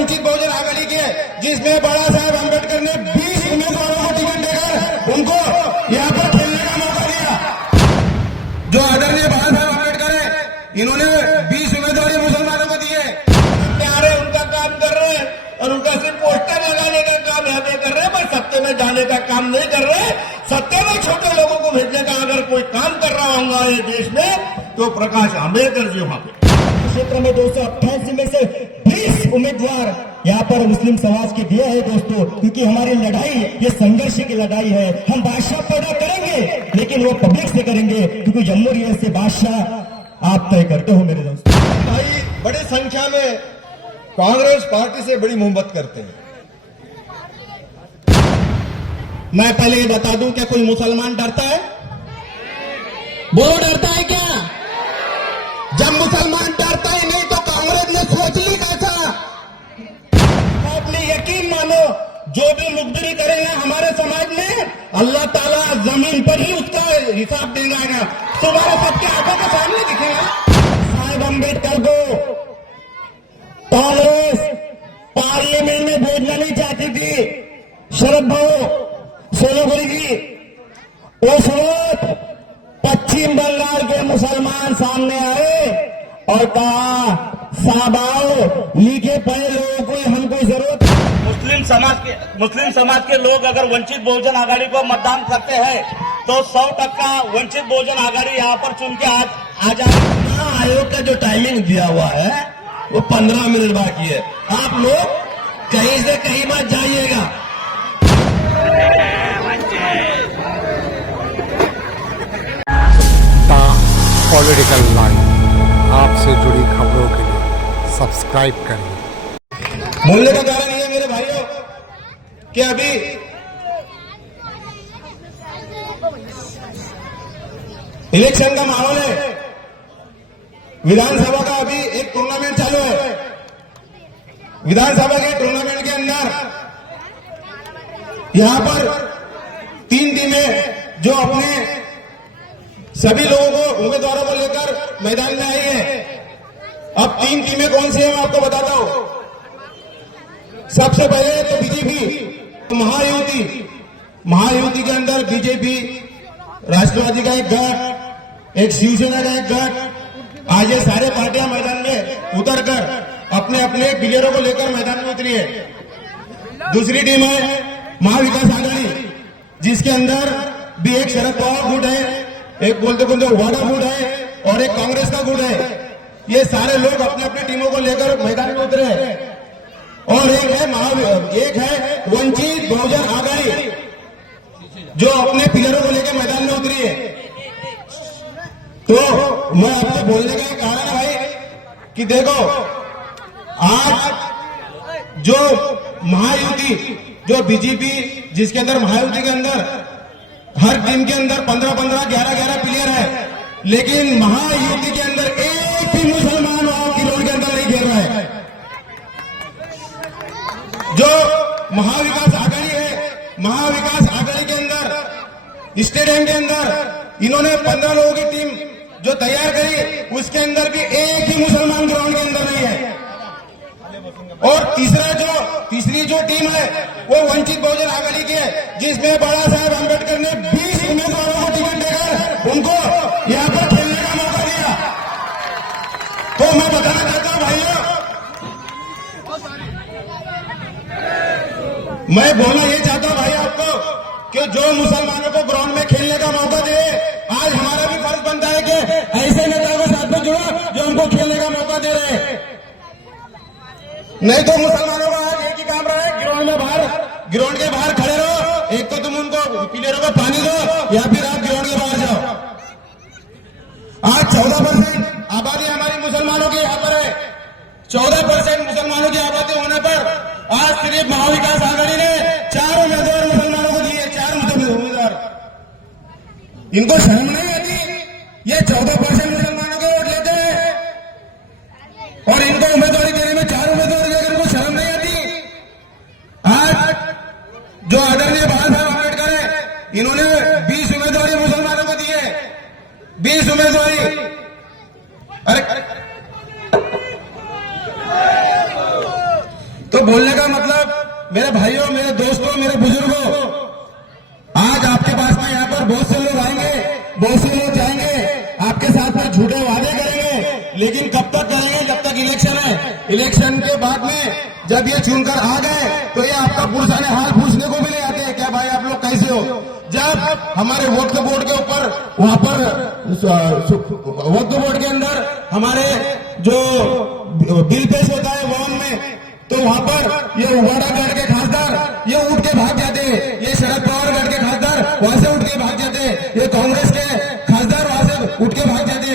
वंचित बहुजन आघाड़ी की है, जिसमें बाला साहेब अम्बेडकर ने 20 उम्मीदवारों को टिकट देकर उनको यहाँ पर खेलने का मौका दिया। जो आदरणीय बाला साहेब अम्बेडकर है, इन्होंने 20 उम्मीदवार मुसलमानों को दिए। प्यारे उनका काम कर रहे हैं और उनका सिर्फ पोस्टर लगाने का काम यहाँ पे कर रहे हैं, पर सत्ते में जाने का काम नहीं कर रहे। सत्ते में छोटे लोगों को भेजने का अगर कोई काम कर रहा होगा ये देश में, तो प्रकाश आंबेडकर जी वहां पे क्षेत्र में 288 में से 20 उम्मीदवार यहाँ पर मुस्लिम समाज के दिए हैं दोस्तों, क्योंकि हमारी लड़ाई ये संघर्ष की लड़ाई है। हम बादशाह पैदा करेंगे लेकिन वो पब्लिक से करेंगे, क्योंकि जमहूरियत से बादशाह आप तय करते हो मेरे दोस्त। भाई बड़ी संख्या में कांग्रेस पार्टी से बड़ी मोहब्बत करते हैं। मैं पहले ये बता दूं क्या कोई मुसलमान डरता है? बोलो डरता है क्या? जब मुसलमान डरता ही नहीं तो कांग्रेस ने सोच ली कैसा? अपने यकीन मानो, जो भी मुखबिरी करेगा हमारे समाज में, अल्लाह ताला जमीन पर ही उसका हिसाब देगा। तुम्हारे सबके आंखों के सामने दिखेगा। साहेब अम्बेडकर को कांग्रेस पार्लियामेंट में भेजना नहीं चाहती थी। शरद भाऊ सोनोगुरी जी, उस वक्त पश्चिम बंगाल के मुसलमान सामने आए और कहा साहब आओ, लिखे पढ़े लोगों को हमको जरूरत। मुस्लिम समाज के लोग अगर वंचित बहुजन आघाड़ी को मतदान करते हैं तो 100% वंचित बहुजन आघाड़ी यहाँ पर चुन के आ जाए। आयोग का जो टाइमिंग दिया हुआ है वो 15 मिनट बाकी है। आप लोग कहीं से कहीं मत जाइएगा। पॉलिटिकल लाइव आपसे जुड़ी खबरों के लिए सब्सक्राइब करें। बोलने का कारण ये मेरे भाइयों कि अभी इलेक्शन का माहौल है। विधानसभा का अभी एक टूर्नामेंट चालू है। विधानसभा के टूर्नामेंट के अंदर यहां पर 3 टीमें जो अपने सभी लोगों को उम्मीदवारों को लेकर मैदान में आई है। अब 3 टीमें कौन सी है मैं आपको बताता हूं। सबसे पहले तो बीजेपी महायुति के अंदर बीजेपी, राष्ट्रवादी का एक गठ, एक शिवसेना का एक गठ। आज ये सारे पार्टियां मैदान में उतरकर अपने अपने प्लेयरों को लेकर मैदान में उतरी है। दूसरी टीम है महाविकास आघाड़ी, जिसके अंदर भी एक शरद पवार गुट है, एक बोलते वाड़ा गुट है और एक कांग्रेस का गुट है। ये सारे लोग अपने अपने टीमों को लेकर मैदान में उतरे हैं। और एक है वंचित बहुजन आघाड़ी, जो अपने प्लेयरों को लेकर मैदान में उतरी है। तो मैं आपको बोलने का कारण है भाई कि देखो, आज जो महायुति, जो बीजेपी, जिसके अंदर महायुति के अंदर हर टीम के अंदर 15-15, 11-11 प्लेयर है, लेकिन महायुति के अंदर एक भी मुसलमान वहां की रोड के अंदर नहीं खेल रहा है। जो महाविकास आघाड़ी है, महाविकास आघाड़ी के अंदर स्टेडियम के अंदर इन्होंने 15 लोगों की टीम जो तैयार करी, उसके अंदर भी एक भी मुसलमान ग्राउंड के अंदर नहीं है। और तीसरी जो टीम है वो वंचित बहुजन आघाड़ी की है, जिसमें बाला साहेब अम्बेडकर ने 20 उम्मीदवारों को टिकट देकर उनको यहाँ पर खेलने का मौका दिया। तो मैं बताना चाहता हूं भाइयों, मैं बोलना ये चाहता हूं भाई आपको कि जो मुसलमानों को ग्राउंड में खेलने का मौका दे, आज हमारा भी फर्ज बनता है कि ऐसे नेताओं के साथ में जुड़ो जो हमको खेलने का मौका दे रहे हैं। नहीं तो मुसलमानों का आज एक ही काम रहा है, ग्राउंड के बाहर खड़े रहो। एक तो तुम उनको प्लेयरों को पानी दो या फिर आप ग्राउंड के बाहर जाओ। आज 14% आबादी हमारी मुसलमानों की यहाँ पर है। 14% मुसलमानों की आबादी होने पर आज सिर्फ महाविकास आघाड़ी ने 4 उम्मीदवार मुसलमानों को दिए। 4 उम्मीदवार। इनको शर्म नहीं आती? ये 14% मुसलमानों के वोट लेते हैं और इनको उम्मीदवारी देने में 4 उम्मीदवार लेकर इनको शर्म नहीं आती? आज जो आदरणीय बाला साहब अम्बेडकर है, इन्होंने 20 उम्मीदवारी मुसलमानों को दी है। 20 उम्मीदवारी। अरे तो बोलने का मतलब मेरे भाइयों, मेरे दोस्तों, मेरे बुजुर्गों, आज आपके पास में यहाँ पर बहुत से लोग आएंगे, बहुत से लोग जाएंगे, आपके साथ में झूठे वादे करेंगे, लेकिन कब तक करेंगे? जब तक इलेक्शन है। इलेक्शन के बाद में जब ये चुनकर आ गए तो ये आपका पुरसाने हाल पूछने को भी नहीं आते, क्या भाई आप लोग कैसे हो? जब हमारे वक्त बोर्ड के ऊपर वहां पर वक्त बोर्ड के अंदर हमारे जो बिल पेश होता है भवन में, तो वहां पर ये उबाड़ा गढ़ के खासदार ये उठ के भाग जाते, ये शरद पवार गढ़ के खासदार वहां से उठ के भाग जाते, ये कांग्रेस के खासदार वहां से उठ के भाग जाते।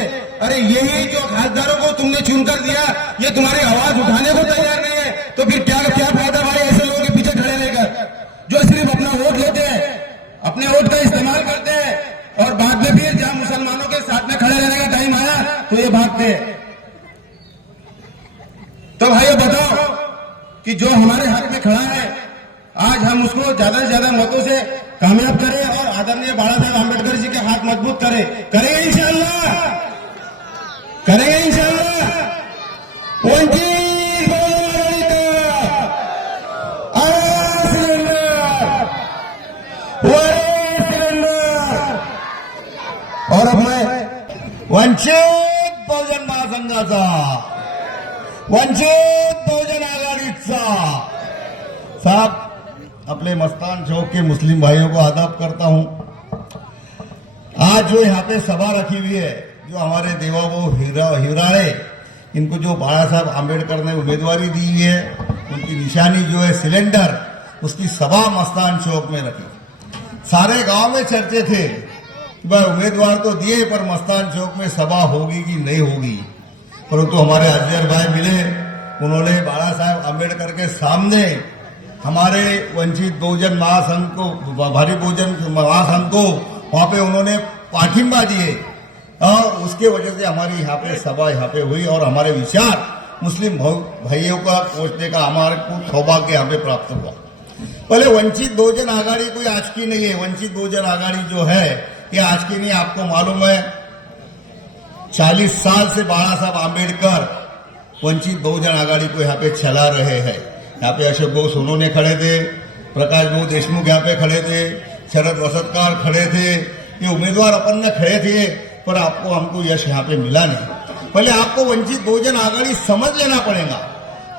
अरे यही जो खासदारों को तुमने चुनकर दिया, ये तुम्हारी आवाज उठाने को तैयार नहीं है, तो फिर क्या क्या फायदा भाई ऐसे लोगों के पीछे खड़े रहकर, जो सिर्फ अपना वोट लेते हैं, अपने वोट का इस्तेमाल करते हैं और बाद में फिर जहां मुसलमानों के साथ में खड़े रहने का टाइम आया तो ये भागते हैं। तो भाइयों बताओ कि जो हमारे हक में खड़ा है, आज हम उसको ज्यादा से ज्यादा मतों से कामयाब करें और आदरणीय बाला साहब आम्बेडकर जी के हाथ मजबूत करेंगे इंशाअल्लाह, करेंगे इंशाअल्लाह। वंचित बहुजन और अब मैं वंचित बहुजन महासंघाचा, वंचित बहुजन आघाडीचा साहब, अपने मस्तान चौक के मुस्लिम भाइयों को आदाब करता हूं। आज जो यहाँ पे सभा रखी हुई है, जो हमारे देवाबो हिराड़े, इनको जो बाला साहब आम्बेडकर ने उम्मीदवारी दी हुई है, उनकी निशानी जो है सिलेंडर, उसकी सभा मस्तान चौक में रखी। सारे गांव में चर्चे थे कि भाई उम्मीदवार तो दिए, पर मस्तान चौक में सभा होगी कि नहीं होगी। परंतु हमारे अजहर भाई मिले, उन्होंने बाला साहब आम्बेडकर के सामने हमारे वंचित बहुजन महासंघ को, भारी बहुजन महासंघ को वहां पे उन्होंने पाठिंबा दिए और उसके वजह से हमारी यहाँ पे सभा यहाँ पे हुई और हमारे विचार मुस्लिम भाइयों का पहुंचने का हमारे को सौभाग्य यहाँ पे प्राप्त हुआ। पहले वंचित बहुजन आघाड़ी कोई आज की नहीं है। वंचित बहुजन आघाड़ी जो है ये आज की नहीं, आपको मालूम है 40 साल से बाला साहब आम्बेडकर वंचित बहुजन आघाड़ी को यहाँ पे चला रहे हैं। यहाँ पे अशोक घोष उन्होंने खड़े थे, प्रकाश बहु देशमुख यहाँ पे खड़े थे, शरद वसतकार खड़े थे, ये उम्मीदवार अपन ने खड़े थे, पर आपको हमको यश यहाँ पे मिला नहीं। पहले आपको वंचित बहुजन आघाड़ी समझ लेना पड़ेगा।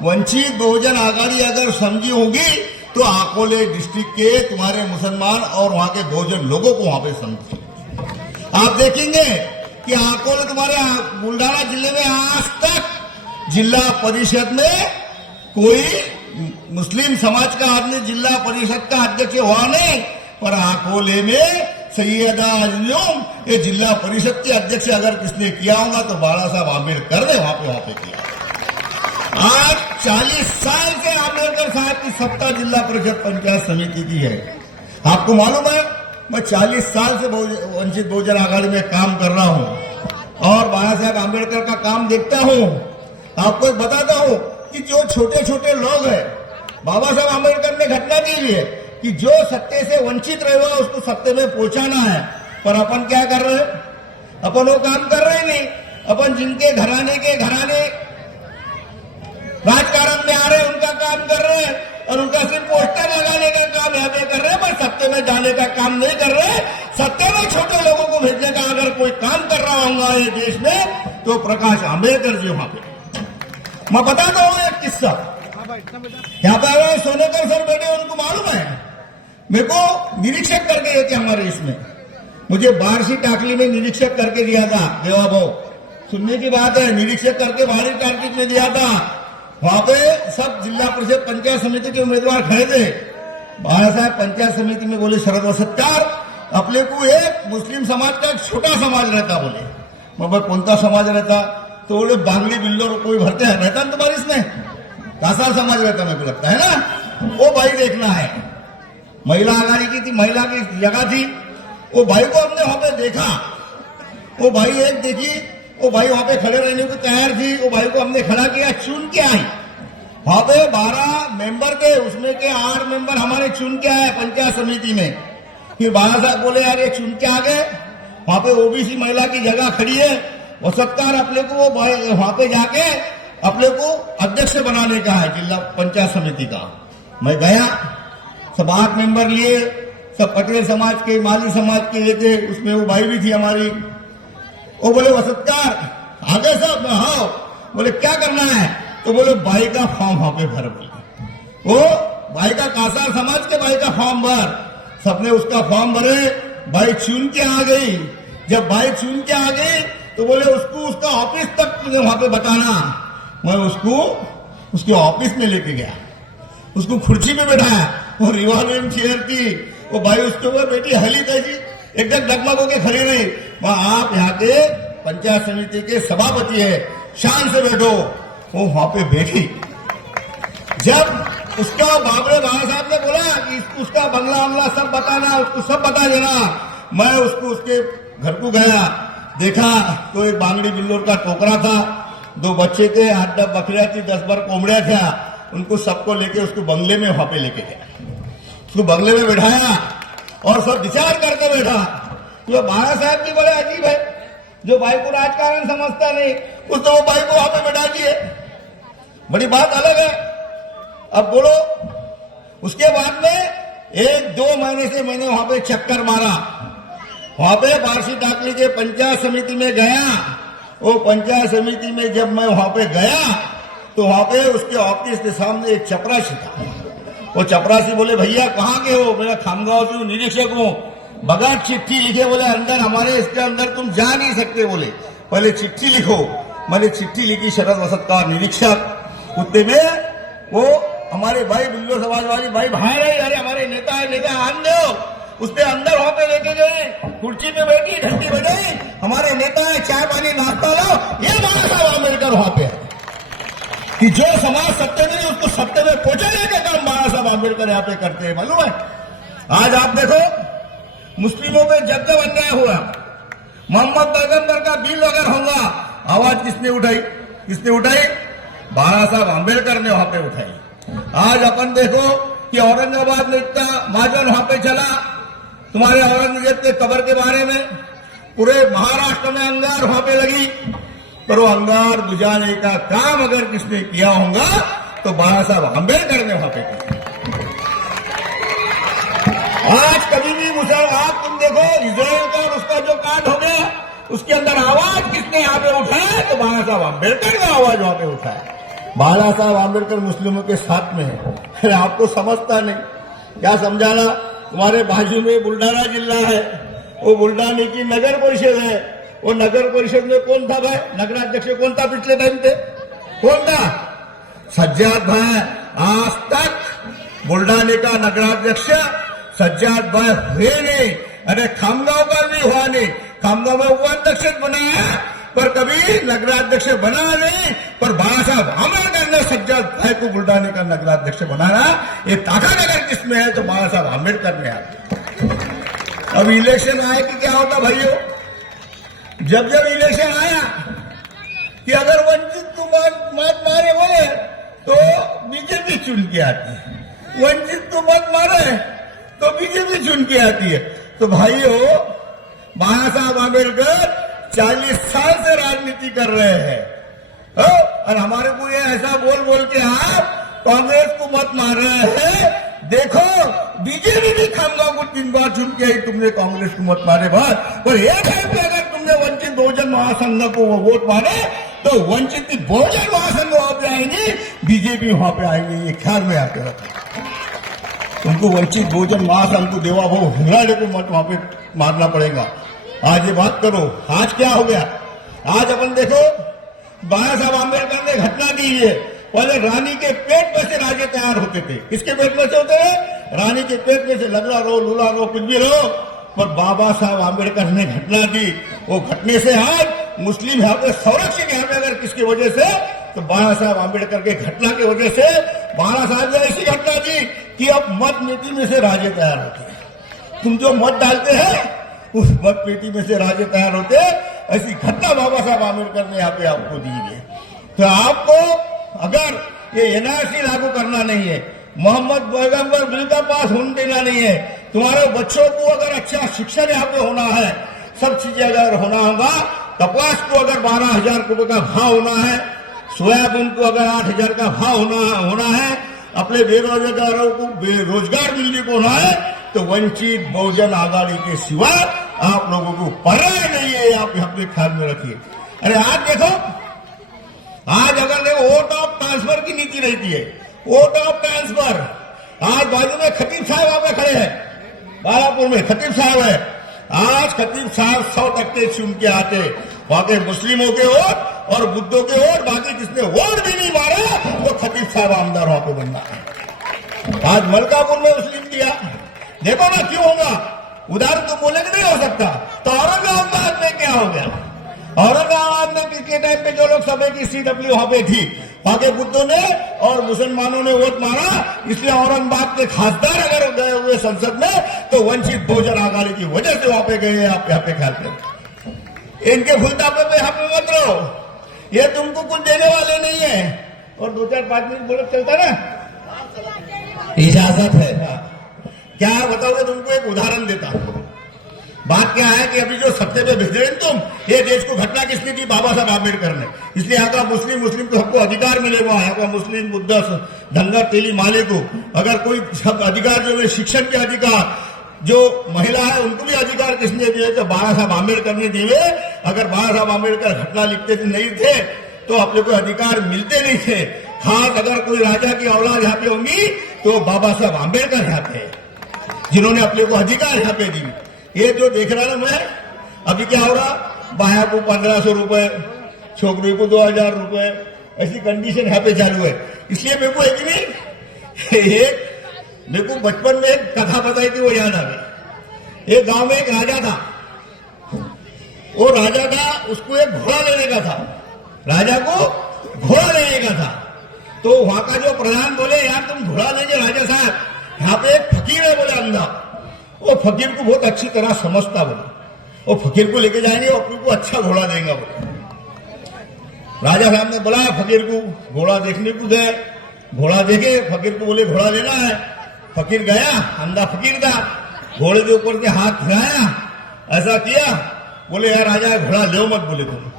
वंचित बहुजन आघाड़ी अगर समझी होगी तो अकोले डिस्ट्रिक्ट के तुम्हारे मुसलमान और वहां के बहुजन लोगों को वहां पे समझे। आप देखेंगे कि अकोले तुम्हारे बुल्ढाना जिले में आज तक जिला परिषद में कोई मुस्लिम समाज का आदमी जिला परिषद का अध्यक्ष हुआ नहीं, पर अकोले में सैयदा अंजुम ये जिला परिषद के अध्यक्ष अगर किसने किया होगा तो बाला साहब आम्बेडकर ने वहां पे किया। आज 40 साल से आम्बेडकर साहब की सत्ता जिला परिषद पंचायत समिति की है। आपको मालूम है मैं 40 साल से वंचित बहुजन आघाड़ी में काम कर रहा हूं और बाला साहब आम्बेडकर का काम देखता हूं। आपको बताता हूं कि जो छोटे छोटे लोग हैं, बाबा साहब आम्बेडकर ने घटना दी हुई है कि जो सत्ते से वंचित रहे हुआ उसको सत्ते में पहुंचाना है, पर अपन क्या कर रहे हैं? अपन वो काम कर रहे नहीं। अपन जिनके घराने राजकारण में आ रहे हैं उनका काम कर रहे हैं और उनका सिर्फ पोस्टर लगाने का काम यहाँ पे कर रहे हैं, पर सत्ते में जाने का काम नहीं कर रहे। सत्ते में छोटे लोगों को भेजने का अगर कोई काम कर रहा होगा ये देश में तो प्रकाश आम्बेडकर जी वहां पे। मैं बताता हूं एक किस्सा। यहाँ पे अगर सोनेकर सर बैठे उनको मालूम है, मेरे को निरीक्षक करके गए थे हमारे इसमें, मुझे बारसी टाकली में निरीक्षक करके दिया था देवा भाव, सुनने की बात है, निरीक्षक करके बाहरी टाकली में दिया था। वहां पे सब जिला परिषद पंचायत समिति के उम्मीदवार खड़े थे। बाला साहब पंचायत समिति में बोले शरद वसतकार अपने को एक मुस्लिम समाज का एक छोटा समाज रहता, बोले मैं कौन समाज रहता? तो बोले बांगली बिल्लो कोई भरते हैं रहता ना तुम्हारे इसमें, कासार समाज रहता मेरे को लगता है ना। वो भाई देखना है, महिला आघाड़ी की थी, महिला की जगह थी, वो भाई को हमने वहां पे देखा। वो भाई एक देखी, वो भाई वहां पे खड़े रहने को तैयार थी, वो भाई को हमने खड़ा किया, चुन के आई। वहां पे 12 मेंबर थे, उसमें के 8 मेंबर हमारे चुन के आए पंचायत समिति में। फिर बाला साहब बोले यार ये चुन के आ गए, वहां पे ओबीसी महिला की जगह खड़ी है, वो सत्कार अपने को वो वहां पे जाके अपने को अध्यक्ष बनाने का है जिला पंचायत समिति का। मैं गया, सब 8 मेंबर लिए, सब पटेल समाज के, माली समाज के लिए थे, उसमें वो भाई भी थी हमारी। वो बोले वसतकार आगे सब हाँ, बोले क्या करना है? तो बोले भाई का फॉर्म वहां पे भर। वो भाई का कासार समाज के भाई का फॉर्म भर। सबने उसका फॉर्म भरे, भाई चुन के आ गई। जब भाई चुन के आ गई तो बोले उसको उसका ऑफिस तक मुझे वहां पे बताना। मैं उसको उसके ऑफिस में लेके गया, उसको कुर्सी पे बैठाया, वो रिवॉल्विंग चेयर थी, वो भाई उसके ऊपर बैठी, हली कैसी एकदम डगमग होके खड़ी रही। वहां आप यहाँ के पंचायत समिति के सभापति है, शान से बैठो। वो वहां पे बैठी। जब उसका बाबरे बाबा साहब ने बोला कि उसका बंगला बंगला सब बताना, उसको सब बता देना, मैं उसको उसके घर को गया, देखा तो एक बांगड़ी बिल्लोर का टोकरा था, 2 बच्चे थे, 8-10 बकरियां थी, 10 बार कोमड़िया था। उनको सबको लेके उसको बंगले में वहां पे लेके गया, उसको बंगले में बैठाया और सब विचार करके बैठा। तो बाबा साहब की बड़े अजीब है, जो भाई को राजकारण समझता नहीं, उस तो वो भाई को वहां पे बैठा दिए। बड़ी बात अलग है। अब बोलो, उसके बाद में 1-2 महीने से मैंने वहां पे चक्कर मारा। वहां पे बारसी टाकली के पंचायत समिति में गया। वो पंचायत समिति में जब मैं वहां पे गया तो वहां पे उसके ऑफिस के सामने एक चपरासी था। वो चपरासी बोले भैया कहाँ के हो? मेरा खामगांव से निरीक्षक हूँ। बगैर चिट्ठी लिखे बोले अंदर हमारे इसके अंदर तुम जा नहीं सकते, बोले पहले चिट्ठी लिखो। मैंने चिट्ठी लिखी, शरद वसतकार निरीक्षक। उतने में वो हमारे भाई बिल्लो समाज वाली भाई बाहर है, अरे हमारे नेता है, नेता आन दो। उसने अंदर वहां पे लेके गए, कुर्सी पे बैठी, घंटी बजाई, हमारे नेता है, चाय पानी नाश्ता लो। ये बाबा साहब आम्बेडकर वहां पे है कि जो समाज सत्य नहीं उसको सत्य में पहुंचाने का काम बाबा साहब आम्बेडकर यहाँ पे करते हैं, मालूम है? आज आप देखो मुस्लिमों पे जब जब अन्याय हुआ, मोहम्मद पैगंबर का बिल अगर होगा, आवाज किसने उठाई? किसने उठाई? बाबा साहब आम्बेडकर ने वहां पे उठाई। आज अपन देखो कि औरंगाबाद में इतना महाजन वहां पे चला, तुम्हारे औरंगजेब के कब्र के बारे में पूरे महाराष्ट्र में अंगार वहां पे लगी, पर वो अंगार बुझाने का काम अगर किसने किया होगा तो बाबा साहब आम्बेडकर ने वहां पे किया। आज कभी भी आप तुम देखो इजराइल का उसका जो कांड हो गया, उसके अंदर आवाज किसने यहाँ पे उठाया? तो बाबा साहब आम्बेडकर का आवाज वहां पे उठाया। बाला साहब आम्बेडकर मुस्लिमों के साथ में है। अरे आपको समझता नहीं, क्या समझाना? तुम्हारे बाजू में बुल्ढाना जिला है, वो बुल्ढाने की नगर परिषद है। वो नगर परिषद में कौन था भाई? नगराध्यक्ष कौन था पिछले टाइम पे? कौन था? सज्जाद भाई। आज तक बुल्ढाने का नगराध्यक्ष सज्जाद भाई हुए नहीं। अरे खामगांव का भी हुआ नहीं, खामगांव में वो अध्यक्ष बनाया पर कभी नगराध्यक्ष बना नहीं। पर बाबा साहब आम्बेडकर ने सज्जाद भाई को बुल्ढाने का नगराध्यक्ष बनाना, ये ताकत अगर किसमें है तो बाबा साहब आम्बेडकर ने आ। अब इलेक्शन आए कि क्या होता भाइयों? जब जब इलेक्शन आया कि अगर वंचित को मत मारे बोले तो बीजेपी चुन के आती है, वंचित को मत मारे तो बीजेपी चुन के आती है। तो भाइयों, बाबा साहब आम्बेडकर 40 साल से राजनीति कर रहे हैं और हमारे को ये ऐसा बोल बोल के आप कांग्रेस को मत मार रहे हैं। देखो बीजेपी भी खामगांव को 3 बार चुन के आई, तुमने कांग्रेस को मत मारे बात, पर एक है कि अगर तुमने वंचित बहुजन महासंघ को वोट मारे तो वंचित बहुजन महासंघ वहां पे आएंगे, बीजेपी वहां पे आएंगे। ये ख्याल में आते रखो। उनको वंचित बहुजन महासंघ को देवा भाव हिराड़े को मत वहां पे मारना पड़ेगा। आज ये बात करो, आज क्या हो गया? आज अपन देखो बाबा साहब आम्बेडकर ने घटना की है। पहले रानी के पेट में से राजे तैयार होते थे। किसके पेट में से होते थे? रानी के पेट में से। लगड़ा रहो, लूला रहो, कुछ भी रहो, पर बाबा साहब आम्बेडकर ने घटना दी। वो घटने से आज मुस्लिम यहाँ पे संरक्षण यहाँ पे अगर किसकी वजह से, तो बाबा साहब आम्बेडकर के घटना की वजह से बाबा साहब ने ऐसी घटना दी कि अब मत पेटी में से राजे तैयार होते हैं। तुम जो मत डालते हैं उस मत पेटी में से राजे तैयार होते। ऐसी घटना बाबा साहब आम्बेडकर ने यहाँ पे आपको दी है। तो आपको अगर ये एनआरसी लागू करना नहीं है, मोहम्मद पैगंबर बिल का पास होने देना नहीं है, तुम्हारे बच्चों को अगर अच्छा शिक्षण यहाँ पे होना है, सब चीजें अगर होना होगा, कपास को अगर 12,000 रुपए का भाव होना है, सोयाबीन को अगर 8,000 का भाव होना है, अपने बेरोजगारों को बेरोजगार मिलने को होना है, तो वंचित बहुजन आघाड़ी के सिवा आप लोगों को पर्याय नहीं है। आप अपने ख्याल में रखिए। अरे आज देखो, आज अगर देखो वोट ऑफ ट्रांसफर की नीति रहती है, वोट ऑफ ट्रांसफर। आज बाजू में खतीब साहब वहां पे खड़े हैं, बालापुर में खतीब साहब है। आज खतीब साहब 100% चुन के आते, वहां के मुस्लिमों के वोट और बुद्धों के वोट, बाकी जिसने वोट भी नहीं मारा तो खतीब साहब आमदार वहां पे बनना है। आज मलकापुर में मुस्लिम दिया, देखो ना क्यों होगा। उदाहरण तो बोले कि नहीं हो सकता। तो औरंगाबाद में क्या हो गया? औरंगाबाद में पिछले टाइम पे जो लोग सभा की CW वहां पे थी, वहां के बुद्धों ने और मुसलमानों ने वोट मारा, इसलिए औरंगाबाद के खासदार अगर गए हुए संसद में तो वंचित बहुजन आघाड़ी की वजह से वहां पे गए। आप यहाँ पे ख्याल करें, इनके फुलतापे पे यहाँ पे मत रहो, ये तुमको कुछ देने वाले नहीं है। और 2-4-5 मिनट बोलो चलता ना, इजाजत है। क्या बताओगे? तुमको एक उदाहरण देता हूं। बात क्या है कि अभी जो सत्ते पे भिज रहे तुम, ये देश को घटना किसने की? बाबा साहब आम्बेडकर ने। इसलिए यहाँ का मुस्लिम को सबको अधिकार मिलेगा। यहाँ का मुस्लिम, बुद्ध, धनगर, तेली, माले को अगर कोई सब अधिकार जो है, शिक्षण के अधिकार, जो महिला है उनको भी अधिकार किसने दिए? तो बाबा साहब आम्बेडकर ने दिए। अगर बाबा साहब आम्बेडकर घटना लिखते नहीं थे तो अपने को अधिकार मिलते नहीं थे। खास अगर कोई राजा की औलाद यहाँ पे होंगी तो बाबा साहब आम्बेडकर यहाँ पे, जिन्होंने अपने को अधिकार यहाँ पे दी। ये जो देख रहा ना मैं, अभी क्या हो रहा, बाया को 1,500 रुपए, छोकरी को 2,000 रुपए, ऐसी कंडीशन यहाँ पे चालू है। इसलिए मेरे को एक नहीं, मेरे को बचपन में एक कथा बताई थी, वो याद आ गई। एक गांव में एक राजा था, वो राजा था, उसको एक घोड़ा लेने का था, राजा को घोड़ा लेने का था। तो वहां का जो प्रधान बोले, यार तुम घोड़ा लेंगे राजा साहब, यहाँ पे एक फकीर है बोले अंधा, वो फकीर को बहुत अच्छी तरह समझता बोले, वो फकीर को लेके जाएंगे और अपने को अच्छा घोड़ा देंगे बोले। राजा साहब ने बुलाया फकीर को, घोड़ा देखने को गए, घोड़ा देखे, फकीर को बोले घोड़ा लेना है। फकीर गया, अंधा फकीर था, घोड़े के ऊपर के हाथ फिराया, ऐसा किया, बोले यार राजा घोड़ा ले मत, बोले तुम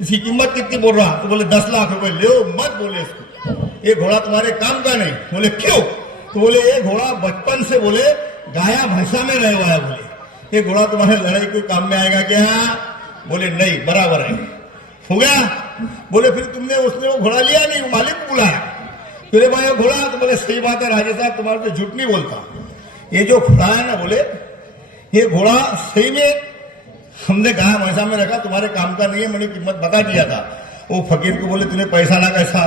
इसकी कीमत कितनी बोल रहा? तो बोले 10 लाख रुपए। ले मत बोले इसको, ये घोड़ा तुम्हारे काम का नहीं। बोले क्यों? तो बोले ये घोड़ा बचपन से बोले गाया भैंसा में रहे हुआ है, बोले ये घोड़ा तुम्हारे लड़ाई कोई काम में आएगा क्या? बोले नहीं, बराबर है। हो गया? बोले फिर तुमने उसने वो घोड़ा लिया नहीं, मालिक को बुलाया, फिर भाई घोड़ा, तो बोले सही बात है राजा साहब, तुम्हारे तो झूठ नहीं बोलता, ये जो घोड़ा है ना, बोले ये घोड़ा सही में हमने गाया भैंसा में रखा, तुम्हारे काम का नहीं है, मैंने कीमत बता दिया था। वो फकीर को बोले तूने पैसा ना कैसा?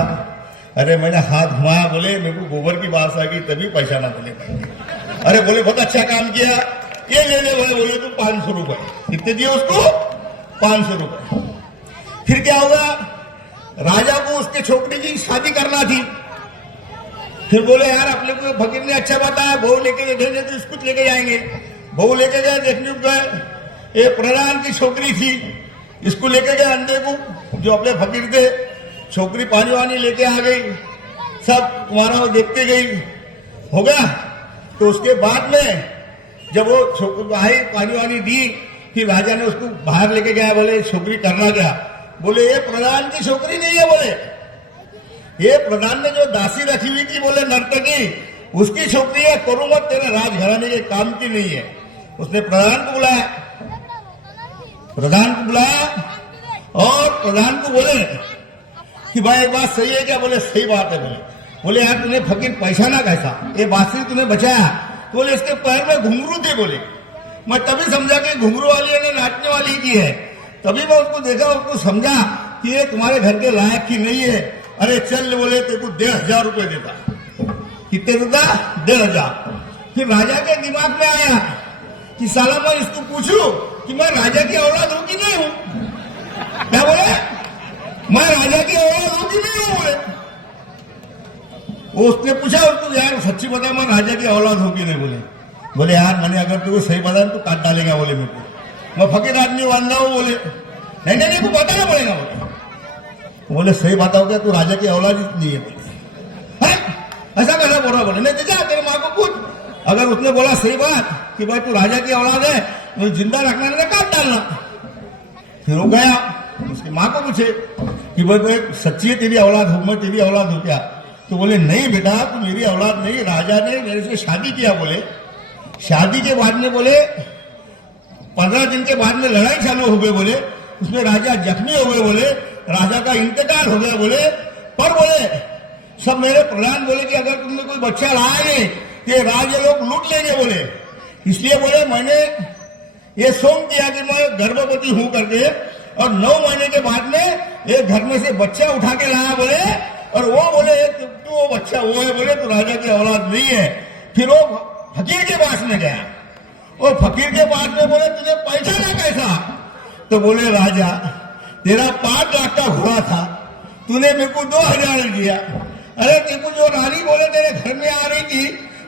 अरे मैंने हाथ घुमाया, बोले मेरे को गोबर की बात आ गई तभी पैसा ना बोले। अरे बोले बहुत अच्छा काम किया, ये ले ले भाई, बोले तुम 500 रुपए। कितने दिए उसको? 500 रुपए। फिर क्या हुआ, राजा को उसके छोकरी की शादी करना थी। फिर बोले यार अपने को फकीर ने अच्छा बताया, बहू लेके भेजे तो इसको लेके जाएंगे। बहू लेके गए, देखने को गए, ये प्रधान की छोकरी थी, इसको लेके गए अंधे को, जो अपने फकीर थे। छोकरी पानी वानी लेके आ गई, सब तुम्हारा वो देखते गई। हो गया? तो उसके बाद में जब वो छोकरी आई, पानी वानी दी, फिर राजा ने उसको बाहर लेके गया। बोले छोकरी करना क्या? बोले ये प्रधान की छोकरी नहीं है, बोले ये प्रधान ने जो दासी रखी हुई थी, बोले नर्तकी, उसकी छोकरी है, करूं मत, तेरे राजघराने के काम की नहीं है। उसने प्रधान को बुलाया, प्रधान को बुलाया और प्रधान को बोले कि भाई एक बात सही है क्या? बोले सही बात है। बोले यार तूने फकीर पैसा ना कैसा, ये बात से तूने बचाया? तो बोले इसके पैर में घुंघरू थे। बोले मैं तभी समझा कि घुंघरू वाली ने नाचने वाली की है, तभी मैं उसको देखा, उसको समझा कि ये तुम्हारे घर के लायक की नहीं है। अरे चल, बोले तेरे को 1,500 रुपए देता। कितने देता? 1,500। फिर राजा के दिमाग में आया कि साला मैं इसको पूछूं कि मैं राजा की औलाद हूं कि नहीं हूं। क्या बोले? मैं राजा की औलाद हूं कि नहीं हूं? बोले वो उसने पूछा उसको, यार सच्ची बता मैं राजा की औलाद हूं कि नहीं? बोले यार मैंने अगर तुझे सही बताया तो काट डालेगा। बोले मेरे को, मैं फकीर आदमी बांधा हूं। बोले नहीं नहीं, को बताना पड़ेगा। बोले सही बताओ क्या तू राजा की औलाद नहीं है? बोले ऐसा कैसा बोल रहा? बोले नहीं, जा तेरे माँ को पूछ। अगर उसने बोला सही बात कि भाई तू राजा की औलाद है, तो जिंदा रखना नहीं, काट डालना। फिर वो गया, उसकी माँ को पूछे, कि भाई सच्ची है तेरी औलाद हूं मैं, तेरी औलाद हूं क्या? तो बोले नहीं बेटा तू मेरी औलाद नहीं, राजा ने मेरे से शादी किया। बोले शादी के बाद में बोले 15 दिन के बाद में लड़ाई चालू हो गई। बोले उसमें राजा जख्मी हो गए। बोले राजा का इंतकाल हो गया। बोले पर बोले सब मेरे प्रधान बोले कि अगर तुमने कोई बच्चा लाया नहीं तो राजा लोग लूट लेंगे। बोले इसलिए बोले मैंने ये सोंग किया कि मैं गर्भवती हूं करके, और 9 महीने के बाद में एक घर में से बच्चा उठा के लाया। बोले और वो बोले तो वो बच्चा वो है। बोले तो राजा की औलाद नहीं है। फिर वो फकीर के पास में गया। वो फकीर के पास में बोले तुझे पहचाना कैसा? तो बोले राजा तेरा 5 लाख का घोड़ा था, तूने मेरे को 2000 दिया। अरे तेरे को जो रानी बोले तेरे घर में आ रही थी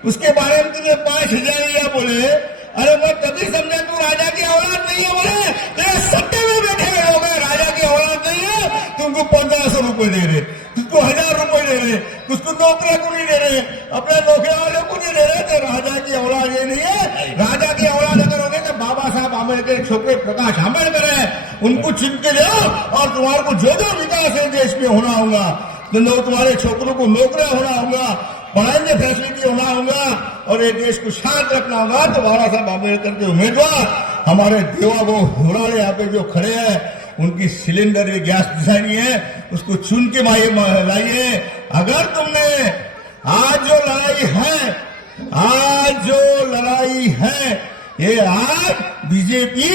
उसके बारे में तुझे 5000 दिया। बोले अरे मैं तभी समझा तू राजा की औलाद नहीं है। बोले तेरे सत्ते में बैठे हुए हो गए, राजा की औलाद नहीं है, तुमको 1500 रुपए दे रहे, तुमको 1000 रुपए दे रहे, उसको नौकरी को नहीं दे रहे, अपने नौकरी वाले को नहीं दे रहे। तो राजा की औलाद ये नहीं है। राजा की औलाद अगर होगे तो बाबा साहब आंबेडकर छोटे प्रकाश आंबेडकर है, उनको चुन के दो और तुम्हारे को जो जो विकास है देश में होना होगा, तो तुम्हारे छोकरों को नौकरियां होना होगा, पढ़ाई में फैसिलिटी होना होगा और ये देश को शांत रखना होगा। तो बाबा साहब आंबेडकर के उम्मीदवार हमारे देवा बहु घोड़ाले यहाँ पे जो खड़े हैं, उनकी सिलेंडर ये गैस डिजाइनी है, उसको चुन के लाइए। अगर तुमने आज जो लड़ाई है ये आज बीजेपी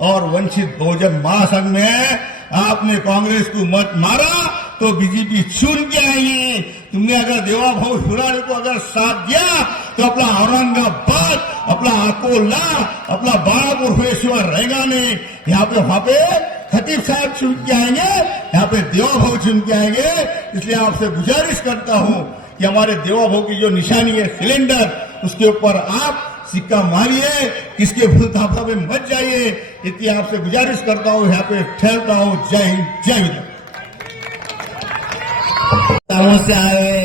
और वंचित बहुजन महासंघ में आपने कांग्रेस को मत मारा तो बीजेपी चुन के आएगी। तुमने अगर देवा भाऊ घोड़ाले को अगर साथ दिया तो अपना औरंगाबाद, अपना अकोला, अपना बारापुर रहेगा नहीं। यहाँ पे वहां पे खतीब साहब चुन के आएंगे, यहाँ पे देवा भाऊ चुन के आएंगे। इसलिए आपसे गुजारिश करता हूं कि हमारे देवा भाऊ की जो निशानी है सिलेंडर, उसके ऊपर आप सिक्का मारिए, किसके भूलथापा में मत जाइए। इतनी आपसे गुजारिश करता हूं, यहाँ पे ठहरता हूं। जय हिंद, जय हिंद। से आए हुए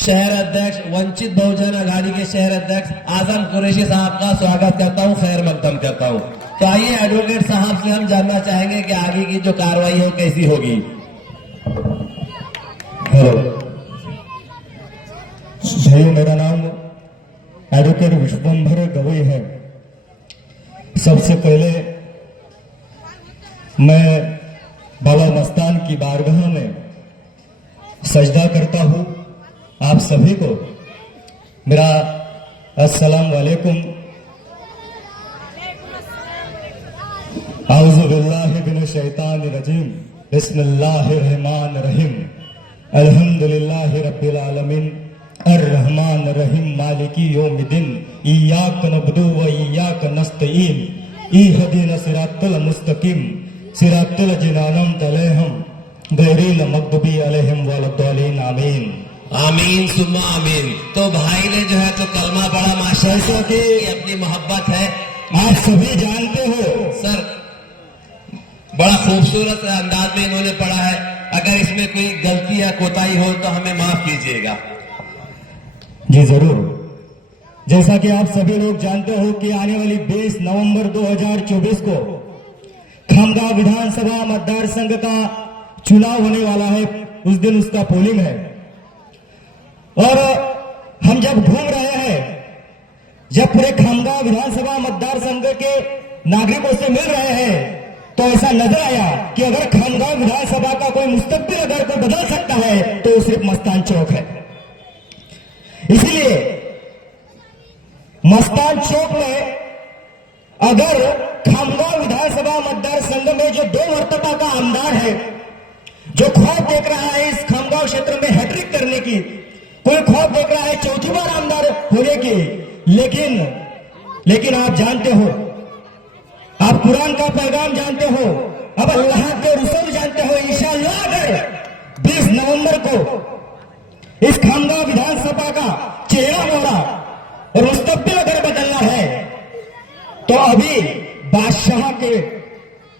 शहर अध्यक्ष वंचित बहुजन आघाड़ी के शहर अध्यक्ष आजम कुरैशी साहब का स्वागत करता हूं, खैर मकदम करता हूं। तो आइए एडवोकेट साहब से हम जानना चाहेंगे कि आगे की जो कार्रवाई है वो कैसी होगी। हेलो, मेरा नाम एडवोकेट विश्वंभर गवई है। सबसे पहले मैं बाबा मस्तान की बारगाह में सजदा करता हूं। आप सभी को मेरा अस्सलाम वालेकुम। आऊज़ु बिल्लाहि मिनश शैतानिर रजीम। बिस्मिल्लाहिर रहमानिर रहीम। अल्हम्दुलिल्लाहि रब्बिल आलमीन अर्रहमानिर रहीम मालिकी यौमिद्दीन। इय्याक नअबुदु व इय्याक नस्तईन। इहदिना सिरातल मुस्तकीम सिरातल लज़ीना अनअमता अलैहिम गैरिल मग़दूबी अलैहिम वलद्दालीन। आमीन आमीन सुम्मा आमीन। तो भाई ने जो है तो कलमा पढ़ा माशाअल्लाह की अपनी मोहब्बत है, आप सभी जानते हो। सर बड़ा खूबसूरत अंदाज में इन्होंने पढ़ा है। अगर इसमें कोई गलती या कोताही हो तो हमें माफ कीजिएगा। जी जरूर। जैसा कि आप सभी लोग जानते हो कि आने वाली 20 नवंबर 2024 को खामगांव विधानसभा मतदार संघ का चुनाव होने वाला है। उस दिन उसका पोलिंग है और हम जब घूम रहे हैं, जब पूरे खामगांव विधानसभा मतदार संघ के नागरिकों से मिल रहे हैं, तो ऐसा नजर आया कि अगर खामगांव विधानसभा का कोई मुस्तकबिल अगर कोई बदल सकता है तो वो सिर्फ मस्तान चौक है। इसलिए मस्तान चौक में अगर खामगांव विधानसभा मतदार संघ में जो 2 मर्तबा का आमदार है, जो ख्वाब देख रहा है इस खामगांव क्षेत्र में हैट्रिक करने की, कोई ख्वाब देख रहा है 4थी बार आमदार होने की, लेकिन आप जानते हो, आप कुरान का पैगाम जानते हो, अब अल्लाह के रसूल जानते हो। इंशाअल्लाह अगर 20 नवंबर को इस खामगांव विधानसभा का चेहरा मोड़ा और मुस्तकबिल अगर बदलना है तो अभी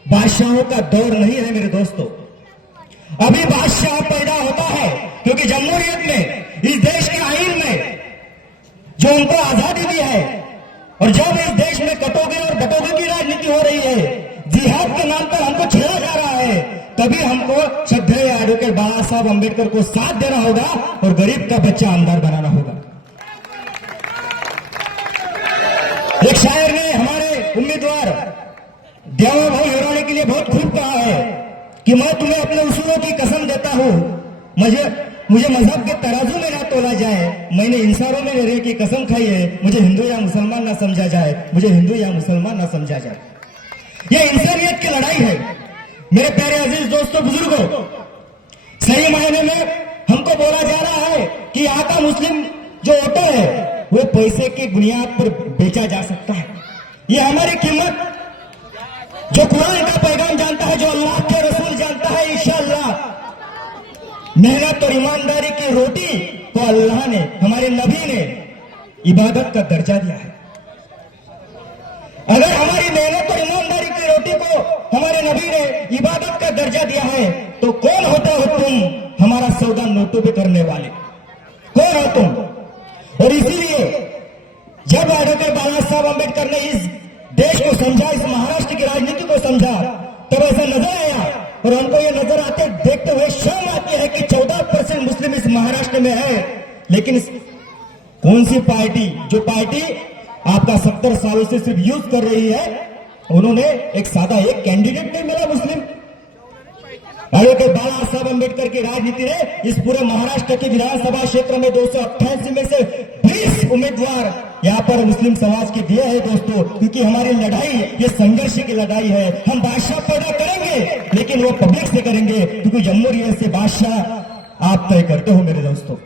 बादशाहों का दौर नहीं है मेरे दोस्तों। अभी बादशाह पैदा होता है क्योंकि जमहूरियत में, इस देश के आईन में जो उनको आजादी दी है, और जब इस देश में कटोगे और बटोगे की राजनीति हो रही है, जिहाद के नाम पर हमको छेड़ा जा रहा है, तभी हमको श्रद्धेय एडवोकेट बाबा साहब अम्बेडकर को साथ देना होगा और गरीब का बच्चा आमदार बनाना होगा। एक शायर ने हमारे उम्मीदवार देवा भाई हिरानी के लिए बहुत खूब कहा है कि मैं तुम्हें अपने उसूलों की कसम देता हूं, मुझे मजहब के तराजू में ना तोला जाए, मैंने इंसानों में रहने की कसम खाई है, मुझे हिंदू या मुसलमान ना समझा जाए, मुझे हिंदू या मुसलमान ना समझा जाए। ये इंसानियत की लड़ाई है मेरे प्यारे अजीज दोस्तों बुजुर्गों। सही मायने में हमको बोला जा रहा है कि यहाँ का मुस्लिम जो ऑटो है वो पैसे की बुनियाद पर बेचा जा सकता है। ये हमारी कीमत जो कुरान का पैगाम जानता है, जो अल्लाह के रसूल जानता है, इंशाअल्लाह मेहनत और ईमानदारी की रोटी को अल्लाह ने, हमारे नबी ने इबादत का दर्जा दिया है। अगर हमारी मेहनत और ईमानदारी की रोटी को हमारे नबी ने इबादत का दर्जा दिया है तो कौन होता हो तुम हमारा सौदा नोटों पे करने वाले, कौन हो तुम? और इसीलिए जब एडवोकेट बाबा साहब अम्बेडकर ने इस देश को समझा, इस महाराष्ट्र की राजनीति को समझा, तब ऐसा नजर आया और हमको ये नजर आते देखते हुए शर्म आती है कि 14% मुस्लिम इस महाराष्ट्र में है, लेकिन कौन सी पार्टी, जो पार्टी आपका 70 सालों से सिर्फ यूज कर रही है, उन्होंने एक सादा एक कैंडिडेट नहीं मिला मुस्लिम। एडवोकेट बाबा साहब अम्बेडकर की राजनीति ने इस पूरे महाराष्ट्र के विधानसभा क्षेत्र में 288 में से 20 उम्मीदवार यहाँ पर मुस्लिम समाज के दिए हैं दोस्तों, क्योंकि हमारी लड़ाई ये संघर्ष की लड़ाई है। हम बादशाह पैदा करेंगे लेकिन वो पब्लिक से करेंगे, क्योंकि जमहूरियत से बादशाह आप तय करते हो मेरे दोस्तों।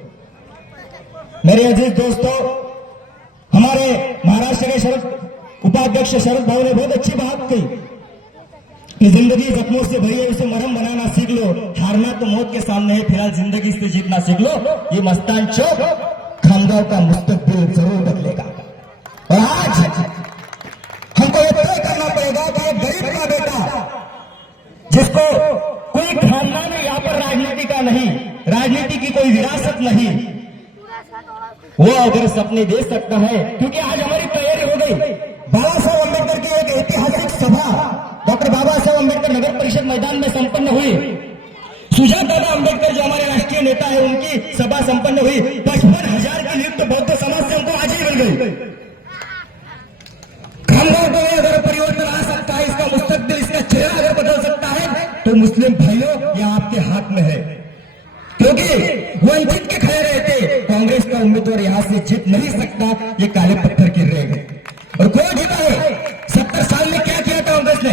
मेरे अजीज दोस्तों, हमारे महाराष्ट्र के उपाध्यक्ष शरद भाई ने बहुत अच्छी बात कही कि जिंदगी जख्मों से भरी है, उसे मरहम बनाना सीख लो, हारना तो मौत के सामने है, फिलहाल जिंदगी से जीतना सीख लो। ये मस्तान चौक खामगांव का मुस्तकबिल जरूर बदलेगा। और आज हमको ये तय करना पड़ेगा कि एक गरीब का बेटा जिसको कोई खानदान में यहाँ पर राजनीति का नहीं, राजनीति की कोई विरासत नहीं, वो अगर सपने दे सकता है, क्योंकि आज हमारी तैयारी हो गई। बाबा साहब अम्बेडकर की एक ऐतिहासिक सभा डॉक्टर बाबा साहब अम्बेडकर नगर परिषद मैदान में संपन्न हुई। सुजात दादा अम्बेडकर जो हमारे राष्ट्रीय नेता है, उनकी सभा संपन्न हुई। 55,000 की लीड तो बौद्ध समाज से हमको आज ही मिल गई। खामगांव में अगर परिवर्तन आ सकता है, इसका मुस्तकबिल, इसका चेहरा अगर बदल सकता है, तो मुस्लिम भाइयों ये आपके हाथ में है, क्योंकि वंचित के खड़े रहते कांग्रेस का उम्मीदवार यहां से जीत नहीं सकता। ये काले पत्थर गिर रहे हैं। और कौन जीता है? 70 साल में क्या किया कांग्रेस ने?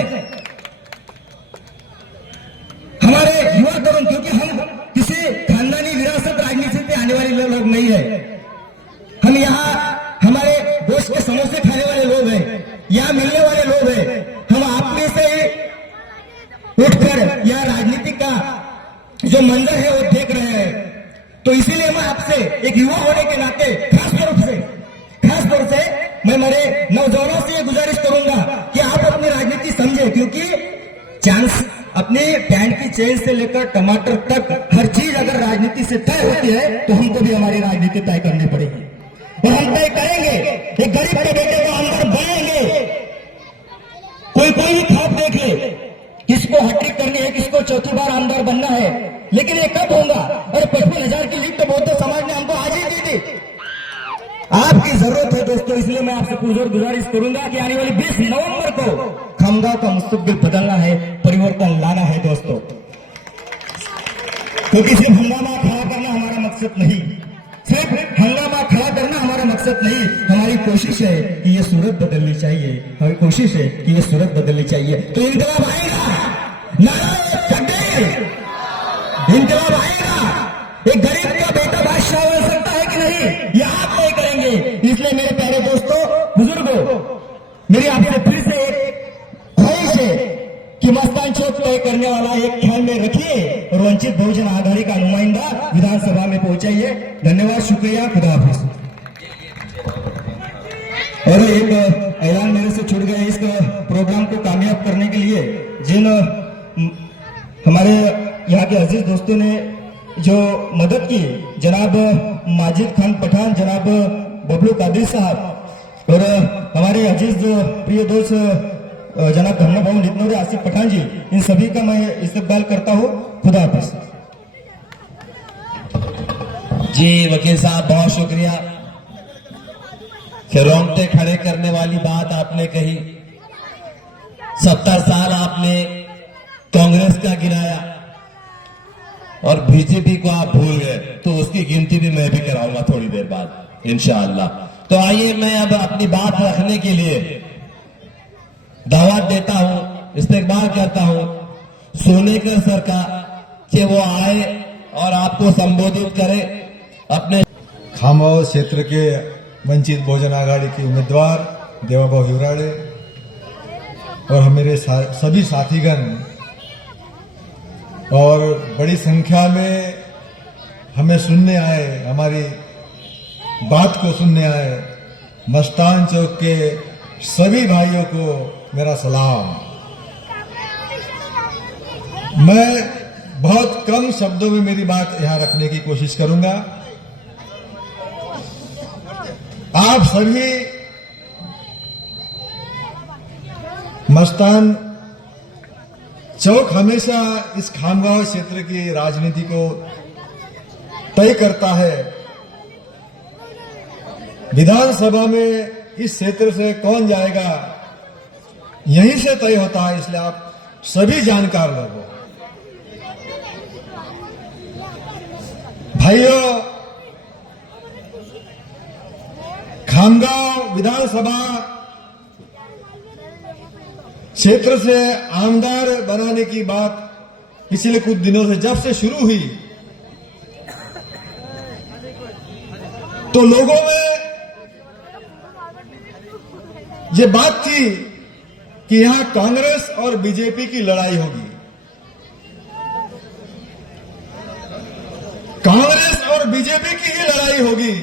हमारे युवा तरुण, क्योंकि हम किसी खानदानी विरासत राजनीति से आने वाले लोग नहीं है, हम यहाँ हमारे गोश्त के समोसे खाने वाले लोग हैं, यहाँ मिलने वाले लोग हैं। हम आप में से उठकर यह राजनीति का जो मंजर है वो देख रहे हैं। तो इसीलिए मैं आपसे एक युवा होने के नाते खास तौर से मैं मेरे नौजवानों से ये गुजारिश करूंगा कि आप अपनी राजनीति समझे, क्योंकि चांस अपने पैंट की चेन से लेकर टमाटर तक हर चीज अगर राजनीति से तय होती है तो हमको भी हमारी राजनीति तय करनी पड़ेगी और हम तय करेंगे। एक गरीब के बेटे को आमदार बनाएंगे। कोई भी खाप देख ले, किसको हैट्रिक करनी है, किसको चौथी बार आमदार बनना है, लेकिन ये कब होगा? अरे 55,000 की लीड तो बौद्ध समाज ने हमको आज ही दी थी। आपकी जरूरत है दोस्तों, इसलिए मैं आपसे पुरजोर गुजारिश करूंगा कि आने वाली 20 नवंबर को खामगांव का मुस्तकबिल बदलना है, परिवर्तन लाना है दोस्तों। क्योंकि सिर्फ हंगामा खड़ा करना हमारा मकसद नहीं, सिर्फ हंगामा खड़ा करना हमारा मकसद नहीं। हमारी कोशिश है कि ये सूरत बदलनी चाहिए, हमारी कोशिश है कि ये सूरत बदलनी चाहिए। तो इनकलाब आएगा, इनकलाब आएगा। एक गरीब का बेटा बादशाह हो सकता है कि नहीं, ये आप तय करेंगे। इसलिए मेरे प्यारे दोस्तों, बुजुर्गों, मेरी आपसे फिर से एक ख्वाहिश है कि मस्तान चौक तय करने वाला एक ख्याल में रखिए और वंचित बहुजन आघाड़ी का नुमाइंदा विधानसभा में पहुंचाइए। धन्यवाद, शुक्रिया, खुदा हाफिज। और एक ऐलान मेरे से छूट गया, इस प्रोग्राम को कामयाब करने के लिए जिन हमारे यहाँ के अजीज दोस्तों ने जो मदद की, जनाब माजिद खान पठान, जनाब बबलू कादिर साहब और हमारे अजीज प्रिय दोस्त जनाब धन्ना भाऊ नितनौरे, आसिफ पठान जी, इन सभी का मैं इस्तकबाल करता हूँ। खुदा हाफिज। जी वकील साहब बहुत शुक्रिया कि रोंगटे खड़े करने वाली बात आपने कही। 70 साल आपने कांग्रेस का गिनाया और बीजेपी को आप भूल गए, तो उसकी गिनती भी मैं भी कराऊंगा थोड़ी देर बाद इंशाअल्लाह। तो आइए मैं अब अपनी बात रखने के लिए दावत देता हूं, इस्तकबाल करता हूं सोनेकर सर का कि वो आए और आपको संबोधित करे अपने। खामगांव क्षेत्र के वंचित बहुजन आघाड़ी के उम्मीदवार देवाभाऊ हिवराड़े और मेरे सभी साथीगण और बड़ी संख्या में हमें सुनने आए, हमारी बात को सुनने आए मस्तान चौक के सभी भाइयों को मेरा सलाम। मैं बहुत कम शब्दों में मेरी बात यहां रखने की कोशिश करूंगा। आप सभी मस्तान चौक हमेशा इस खामगांव क्षेत्र की राजनीति को तय करता है। विधानसभा में इस क्षेत्र से कौन जाएगा यहीं से तय होता है, इसलिए आप सभी जानकार लोग हो। भाइयों, खामगांव विधानसभा क्षेत्र से आमदार बनाने की बात पिछले कुछ दिनों से जब से शुरू हुई तो लोगों में ये बात थी कि यहां कांग्रेस और बीजेपी की लड़ाई होगी। कांग्रेस और बीजेपी की ही लड़ाई होगी।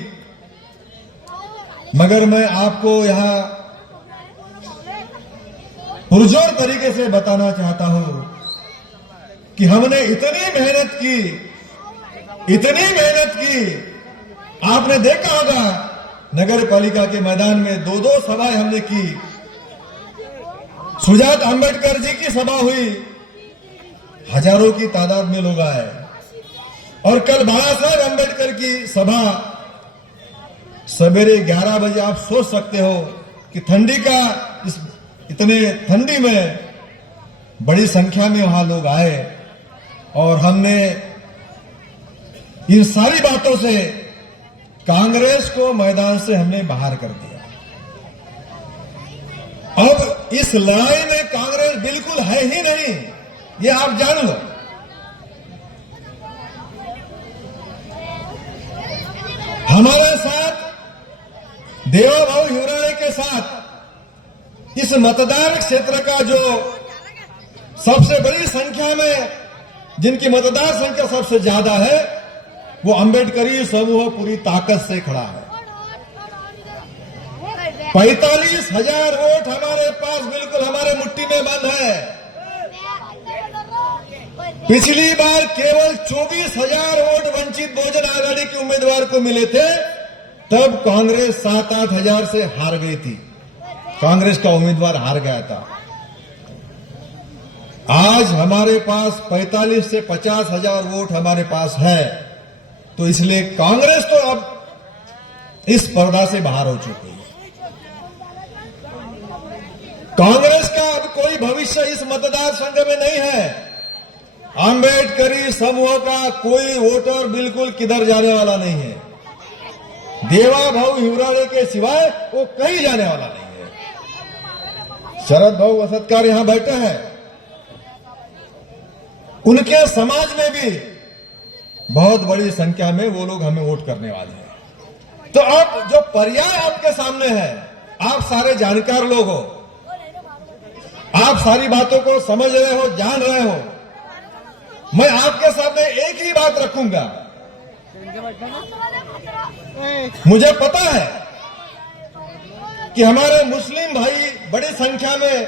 मगर मैं आपको यहां पुरजोर तरीके से बताना चाहता हूं कि हमने इतनी मेहनत की, आपने देखा होगा नगर पालिका के मैदान में 2-2 सभाएं हमने की। सुजात अंबेडकर जी की सभा हुई, हजारों की तादाद में लोग आए। और कल बाबा साहब अंबेडकर की सभा सवेरे 11 बजे। आप सोच सकते हो कि ठंडी का इतने ठंडी में बड़ी संख्या में वहां लोग आए और हमने इन सारी बातों से कांग्रेस को मैदान से हमने बाहर कर दिया। अब इस लड़ाई में कांग्रेस बिल्कुल है ही नहीं, ये आप जान लो। हमारे साथ देवाभाऊ हिवराड़े के साथ इस मतदान क्षेत्र का जो सबसे बड़ी संख्या में जिनकी मतदार संख्या सबसे ज्यादा है वो अंबेडकरी समूह पूरी ताकत से खड़ा है। 45,000 वोट हमारे पास बिल्कुल हमारे मुट्ठी में बंद है। पिछली बार केवल 24,000 वोट वंचित बहुजन आघाड़ी के उम्मीदवार को मिले थे, तब कांग्रेस 7-8 हजार से हार गई थी। कांग्रेस का उम्मीदवार हार गया था। आज हमारे पास 45 से 50 हजार वोट हमारे पास है, तो इसलिए कांग्रेस तो अब इस स्पर्धा से बाहर हो चुकी है। कांग्रेस का अब कोई भविष्य इस मतदार संघ में नहीं है। अंबेडकरी समूह का कोई वोटर बिल्कुल किधर जाने वाला नहीं है। देवाभाऊ हिवराड़े के सिवाय वो कहीं जाने वाला नहीं है। शरद भाऊ वसतकार यहां बैठे हैं, उनके समाज में भी बहुत बड़ी संख्या में वो लोग हमें वोट करने वाले हैं। तो अब जो पर्याय आपके सामने है, आप सारे जानकार लोग हो, आप सारी बातों को समझ रहे हो, जान रहे हो। मैं आपके सामने एक ही बात रखूंगा। मुझे पता है कि हमारे मुस्लिम भाई बड़ी संख्या में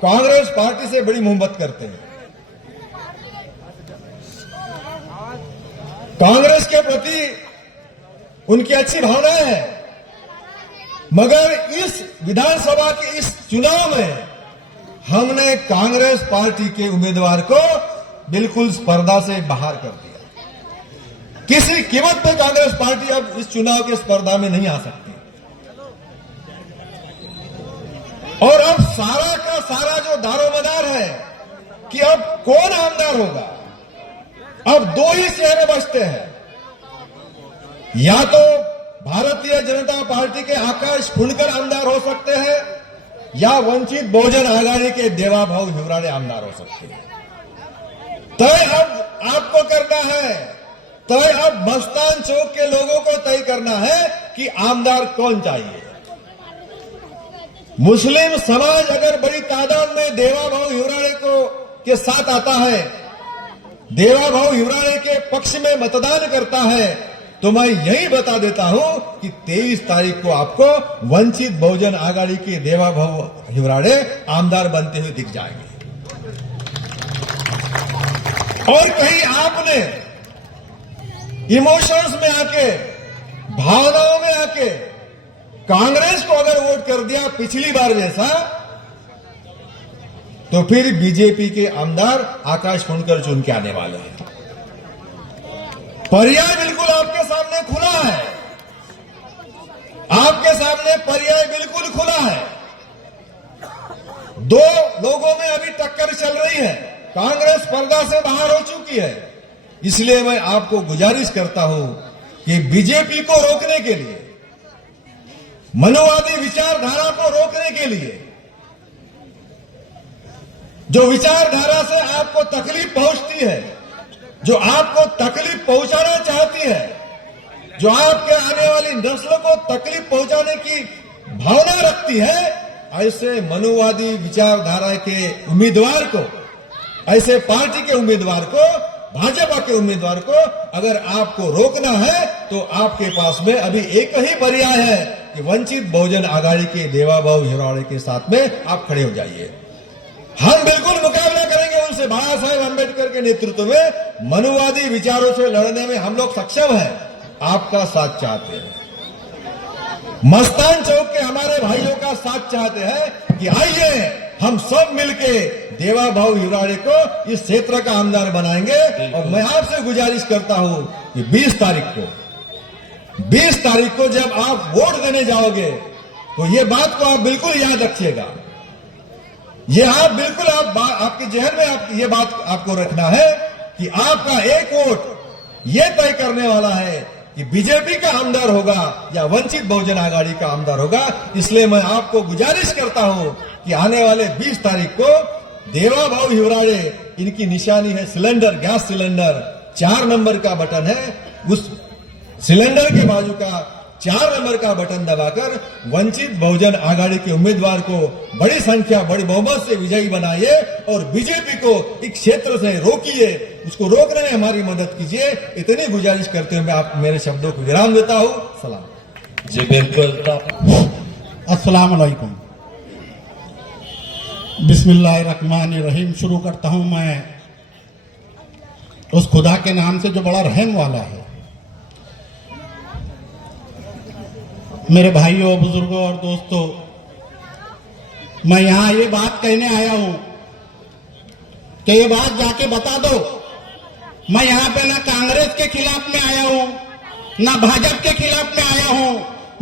कांग्रेस पार्टी से बड़ी मोहब्बत करते हैं। कांग्रेस के प्रति उनकी अच्छी भावनाएं हैं, मगर इस विधानसभा के इस चुनाव में हमने कांग्रेस पार्टी के उम्मीदवार को बिल्कुल स्पर्धा से बाहर कर दिया। किसी कीमत पे कांग्रेस पार्टी अब इस चुनाव की स्पर्धा में नहीं आ सकती। और अब सारा का सारा जो दारोमदार है कि अब कौन आमदार होगा, अब दो ही चेहरे बचते हैं। या तो भारतीय जनता पार्टी के आकाश फुंडकर आमदार हो सकते हैं या वंचित बहुजन आघाड़ी के देवाभाऊ हिवराड़े आमदार हो सकते हैं। तय अब आपको करना है, तय अब मस्तान चौक के लोगों को तय करना है कि आमदार कौन चाहिए। मुस्लिम समाज अगर बड़ी तादाद में देवाभाऊ हिवराड़े को के साथ आता है, देवाभाऊ हिवराड़े के पक्ष में मतदान करता है, तो मैं यही बता देता हूं कि 23 तारीख को आपको वंचित बहुजन आघाड़ी के देवाभाऊ हिवराड़े आमदार बनते हुए दिख जाएंगे। और कहीं आपने इमोशंस में आके, भावनाओं में आके कांग्रेस को अगर वोट कर दिया पिछली बार जैसा, तो फिर बीजेपी के आमदार आकाश फुंडकर चुन के आने वाले हैं। पर्याय बिल्कुल आपके सामने खुला है, आपके सामने पर्याय बिल्कुल खुला है। दो लोगों में अभी टक्कर चल रही है, कांग्रेस स्पर्धा से बाहर हो चुकी है। इसलिए मैं आपको गुजारिश करता हूं कि बीजेपी को रोकने के लिए, मनुवादी विचारधारा को रोकने के लिए, जो विचारधारा से आपको तकलीफ पहुंचती है, जो आपको तकलीफ पहुंचाना चाहती है, जो आपके आने वाली नस्ल को तकलीफ पहुंचाने की भावना रखती है, ऐसे मनुवादी विचारधारा के उम्मीदवार को, ऐसे पार्टी के उम्मीदवार को, भाजपा के उम्मीदवार को अगर आपको रोकना है तो आपके पास में अभी एक ही पर्याय है कि वंचित बहुजन आघाड़ी के देवाभाऊ हिवराड़े के साथ में आप खड़े हो जाइए। हम बिल्कुल मुकाबला करेंगे उनसे। बाबा साहेब अम्बेडकर के नेतृत्व में मनुवादी विचारों से लड़ने में हम लोग सक्षम हैं, आपका साथ चाहते हैं। मस्तान चौक के हमारे भाइयों का साथ चाहते हैं कि आइए हम सब मिलके देवाभाऊ हिवराड़े को इस क्षेत्र का आमदार बनाएंगे। और मैं आपसे गुजारिश करता हूं कि 20 तारीख को जब आप वोट देने जाओगे तो ये बात को आप बिल्कुल याद रखिएगा। ये आप बिल्कुल आपके जहन में ये बात आपको रखना है कि आपका एक वोट ये तय करने वाला है कि बीजेपी का आमदार होगा या वंचित बहुजन आघाड़ी का आमदार होगा। इसलिए मैं आपको गुजारिश करता हूं कि आने वाले 20 तारीख को देवाभाऊ हिवराड़े, इनकी निशानी है सिलेंडर, गैस सिलेंडर, 4 नंबर का बटन है, उस सिलेंडर के बाजू का 4 नंबर का बटन दबाकर वंचित बहुजन आघाड़ी के उम्मीदवार को बड़ी संख्या, बड़ी बहुमत से विजयी बनाइए और बीजेपी को इस क्षेत्र से रोकिए, उसको रोकने में हमारी मदद कीजिए। इतनी गुजारिश करते हुए मैं आप मेरे शब्दों को विराम देता हूं। सलाम जी बिल्कुल। अस्सलाम वालेकुम। बिस्मिल्लाहिर्रहमानिर्रहीम। शुरू करता हूं मैं उस खुदा के नाम से जो बड़ा रहम वाला है। मेरे भाइयों, बुजुर्गों और दोस्तों, मैं यहां ये बात कहने आया हूं कि ये बात जाके बता दो, मैं यहां पे ना कांग्रेस के खिलाफ में आया हूं, ना भाजपा के खिलाफ में आया हूं,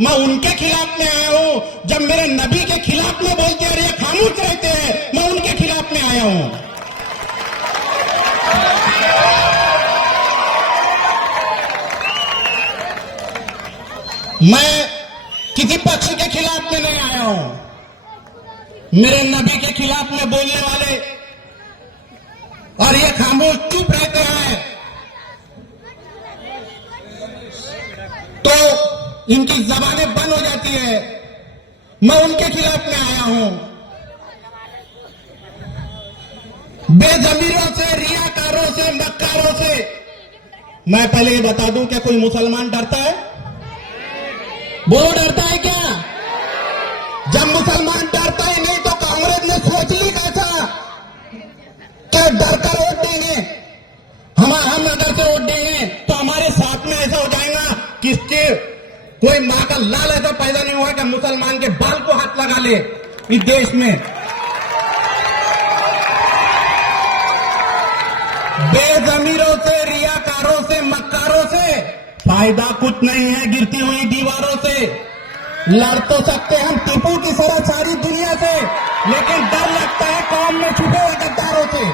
मैं उनके खिलाफ में आया हूं जब मेरे नबी के खिलाफ में बोलते हैं और ये खामोश रहते हैं, मैं उनके खिलाफ में आया हूं। मैं किसी पक्ष के खिलाफ में नहीं आया हूं, मेरे नबी के खिलाफ में बोलने वाले और ये खामोश चुप रहते हैं तो इनकी जबानें बंद हो जाती है, मैं उनके खिलाफ में आया हूं। बेजमीरों से, रियाकारों से, मक्कारों से। मैं पहले ये बता दूं, क्या कोई मुसलमान डरता है? बोलो, डरता है क्या? जब मुसलमान डरता ही नहीं तो कांग्रेस ने सोच ली कैसा क्या डर कर वोट देंगे? हम अगर से वोट देंगे तो हमारे साथ में ऐसा हो जाएगा किसके कोई मां का लाल ऐसा पैदा नहीं हुआ कि मुसलमान के बाल को हाथ लगा ले इस देश में। बेजमीरों से, रियाकारों से, मक्कारों से फायदा कुछ नहीं है। गिरती हुई दीवारों से लड़ तो सकते हम टीपू की तरह सारी दुनिया से, लेकिन डर लगता है कौम में छुपे हुए गद्दारों से।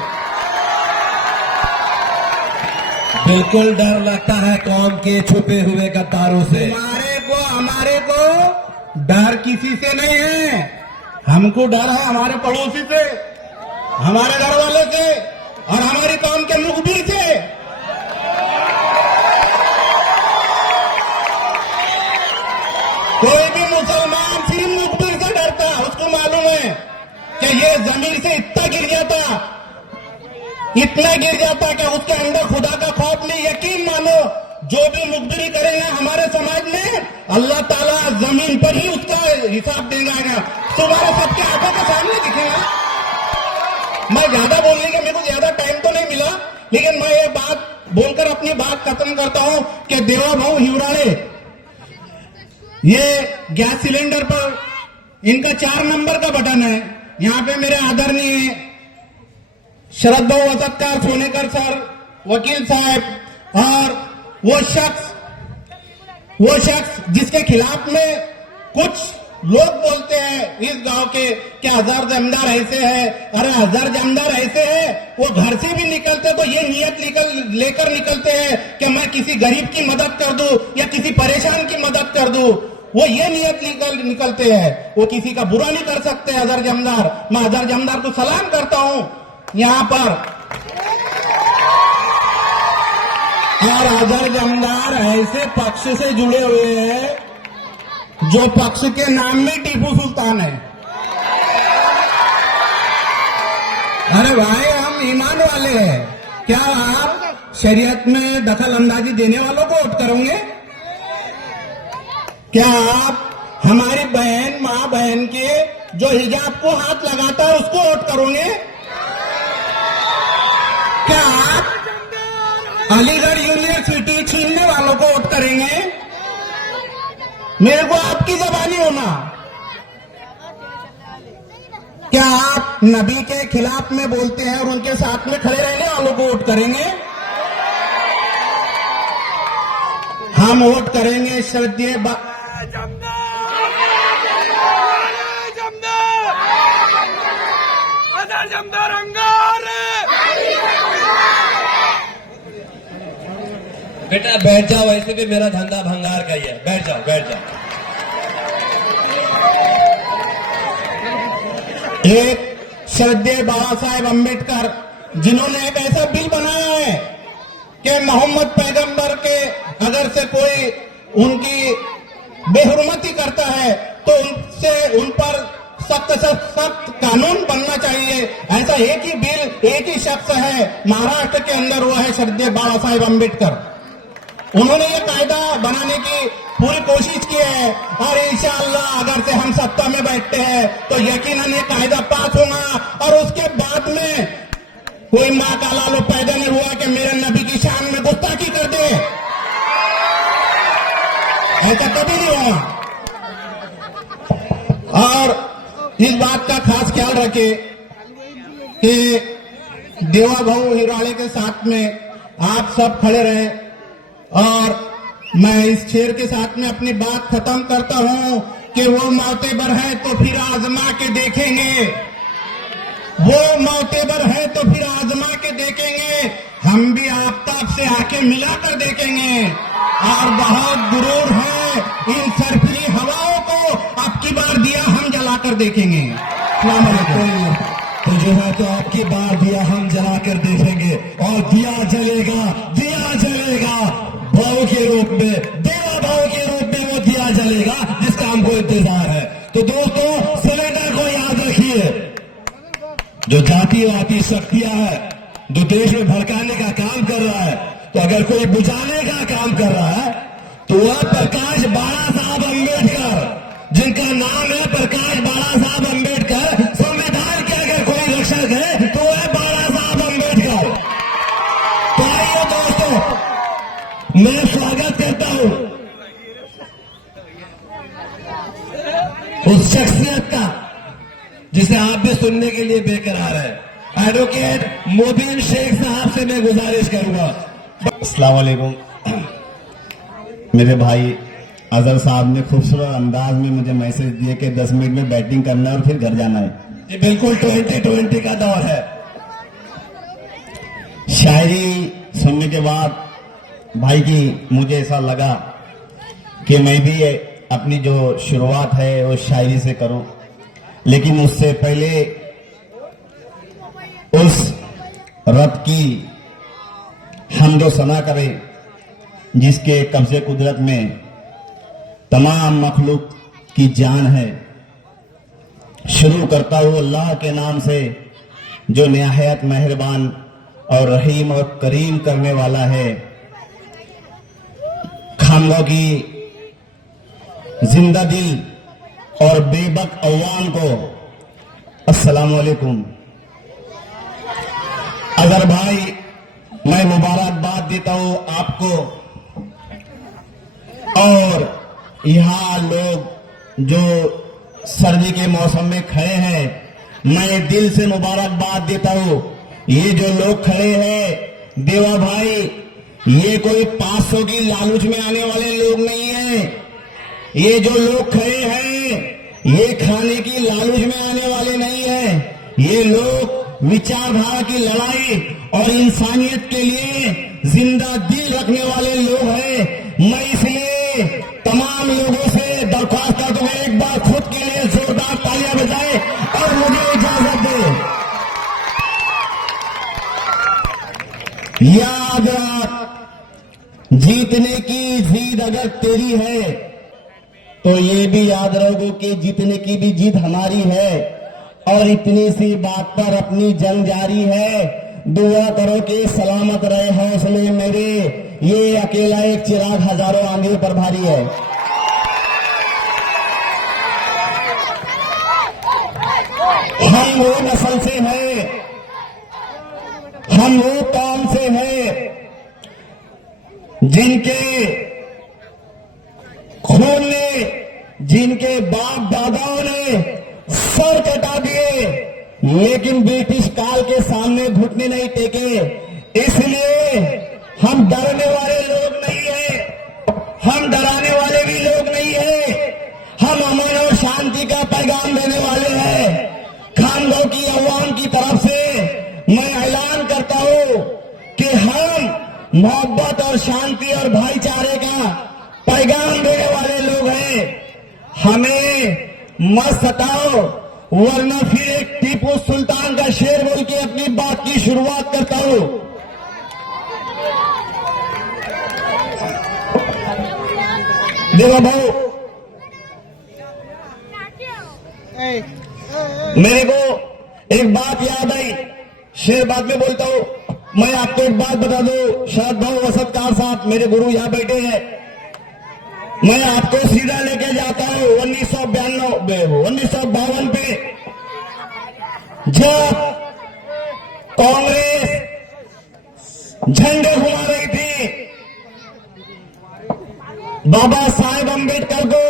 बिल्कुल डर लगता है कौम के छुपे हुए गद्दारों से। हमारे को डर किसी से नहीं है, हमको डर है हमारे पड़ोसी से, हमारे घर वाले से और हमारी कौम के मुखबिर से। कोई भी मुसलमान सिर्फ मुखबिर से डरता है, उसको मालूम है कि ये जमीन से इतना गिर जाता कि उसके अंदर खुदा का खौफ नहीं। यकीन मानो जो भी मुखबिरी करेगा हमारे समाज में, अल्लाह ताला जमीन पर ही उसका हिसाब देगा, तुम्हारे सबके आंखों के सामने दिखेगा। मैं ज्यादा बोलने का, मेरे को ज्यादा टाइम तो नहीं मिला, लेकिन मैं ये बात बोलकर अपनी बात खत्म करता हूं कि देवा भाऊ हिवराड़े, ये गैस सिलेंडर पर इनका 4 नंबर का बटन है। यहां पे मेरे आदरणीय शरद भाऊ वसतकर, सोनेकर सर, वकील साहब और वो शख्स जिसके खिलाफ में कुछ लोग बोलते हैं इस गांव के कि हजार जमींदार ऐसे है, अरे हजार जमींदार ऐसे है, वो घर से भी निकलते तो ये नियत लेकर निकलते हैं कि मैं किसी गरीब की मदद कर दूं या किसी परेशान की मदद कर दूं। वो ये नियत निकलते हैं, वो किसी का बुरा नहीं कर सकते। हजार जमींदार, मैं हजार जमींदार को सलाम करता हूं यहां पर। और हजार जमींदार ऐसे पक्ष से जुड़े हुए हैं जो पक्ष के नाम में टीपू सुल्तान है। अरे भाई, हम ईमान वाले हैं, क्या आप शरीयत में दखल अंदाजी देने वालों को वोट करोगे? क्या आप हमारी बहन, माँ बहन के जो हिजाब को हाथ लगाता है उसको वोट करोगे? क्या आप अलीगढ़ यूनिवर्सिटी छीनने वालों को वोट करेंगे? मेरे को आपकी जबानी होना। क्या आप नबी के खिलाफ में बोलते हैं और उनके साथ में खड़े रहने वालों को वोट करेंगे? हम वोट करेंगे श्रद्धेय बेटा बैठ जाओ, वैसे भी मेरा धंधा भंगार का ही है, बैठ जाओ बैठ जाओ। एक श्रद्धेय बाबा साहेब अम्बेडकर, जिन्होंने एक ऐसा बिल बनाया है कि मोहम्मद पैगंबर के अगर से कोई उनकी बेहुरमती करता है तो उन पर सख्त से सख्त कानून बनना चाहिए। ऐसा एक ही बिल, एक ही शख्स है महाराष्ट्र के अंदर, वो है श्रद्धेय बाबा साहेब अम्बेडकर। उन्होंने ये कायदा बनाने की पूरी कोशिश की है और इंशाअल्लाह अगर से हम सत्ता में बैठते हैं तो यकीनन ये कायदा पास होगा। और उसके बाद में कोई माँ का लालो पैदा नहीं हुआ कि मेरे नबी की शान में गुस्ताखी कर दे, ऐसा कभी नहीं हुआ। और इस बात का खास ख्याल रखे कि देवा भाऊ हिराड़े के साथ में आप सब खड़े रहे। और मैं इस शेर के साथ में अपनी बात खत्म करता हूं कि वो मौतेबर है तो फिर आजमा के देखेंगे, वो मौतेबर है तो फिर आजमा के देखेंगे। हम भी आफ्ताब से आके मिलाकर देखेंगे और बहुत गुरूर है इन सरफिली हवाओं को, अब की बार दिया हम जलाकर देखेंगे। तो जो है तो आपकी बार दिया हम जलाकर देखेंगे और दिया जलेगा, दिया जलेगा भाव के रूप में, देवा भाव के रूप में वो दिया जलेगा जिसका हमको इंतजार है। तो दोस्तों, सिलेंडर को याद रखिए, जो जातिवादी शक्तियां है, जो देश में भड़काने का काम कर रहा है, तो अगर कोई बुझाने का काम कर रहा है तो वह प्रकाश बाला साहब अम्बेडकर, जिनका नाम है प्रकाश बाला साहब अम्बेडकर, संविधान के अगर कोई रक्षक है तो वह बाला साहब अम्बेडकर। तो आइए दोस्तों, मैं स्वागत करता हूं उस शख्सियत का जिसे आप भी सुनने के लिए बेकरार है। एडवोकेट मोबिन शेख साहब से मैं गुजारिश करूंगा। अस्सलाम वालेकुम। मेरे भाई अजहर साहब ने खूबसूरत अंदाज में मुझे मैसेज दिए कि 10 मिनट में बैटिंग करना है और फिर घर जाना है। ये बिल्कुल 2020 का दौर है। शायरी सुनने के बाद भाई की मुझे ऐसा लगा कि मैं भी अपनी जो शुरुआत है वो शायरी से करूं, लेकिन उससे पहले उस रब की हमदो सना करें जिसके कब्जे कुदरत में तमाम मखलूक की जान है। शुरू करता हूं अल्लाह के नाम से जो निहायत मेहरबान और रहीम और करीम करने वाला है। खामगांव की जिंदा दिल और बेबक अवाम को अस्सलाम वालेकुम। अगर भाई मैं मुबारकबाद देता हूं आपको, और यहां लोग जो सर्दी के मौसम में खड़े हैं मैं दिल से मुबारकबाद देता हूं। ये जो लोग खड़े हैं देवा भाई, ये कोई 500 की लालूच में आने वाले लोग नहीं हैं। ये जो लोग खड़े हैं ये खाने की लालूच में आने वाले नहीं हैं। ये लोग विचारधारा की लड़ाई और इंसानियत के लिए जिंदा दिल रखने वाले लोग हैं। मैं इसलिए तमाम लोगों से दरख्वास्त करता हूं एक बार खुद के लिए जोरदार तालियां बजाएं और मुझे इजाजत दें। याद रख, जीतने की जीत अगर तेरी है तो ये भी याद रखो कि जीतने की भी जीत हमारी है। और इतनी सी बात पर अपनी जंग जारी है। दुआ करो कि सलामत रहे हौसले मेरे, ये अकेला एक चिराग हजारों आंधियों पर भारी है। हम वो नस्ल से हैं, हम वो कौम से हैं जिनके खून ने, जिनके बाप दादाओं ने सर कटा दिए लेकिन ब्रिटिश काल के सामने घुटने नहीं टेके। इसलिए हम डरने वाले लोग नहीं हैं, हम डराने वाले भी लोग नहीं हैं। हम अमन और शांति का पैगाम देने वाले हैं। खामगांव की अवाम की तरफ से मैं ऐलान करता हूं कि हम मोहब्बत और शांति और भाईचारे का पैगाम देने वाले लोग हैं। हमें मत सताओ, वरना फिर एक टीपू सुल्तान का शेर बोल के अपनी बात की शुरुआत करता हूं। देखो भाऊ, मेरे को एक बात याद आई, शेर बाद में बोलता हूं। मैं आपको एक बात बता दूं, शरद भाऊ वसतकार साहब मेरे गुरु यहां बैठे हैं। मैं आपको सीधा लेके जाता हूं 1952 पे, जब कांग्रेस झंडे घुमा रही थी। बाबा साहेब अम्बेडकर को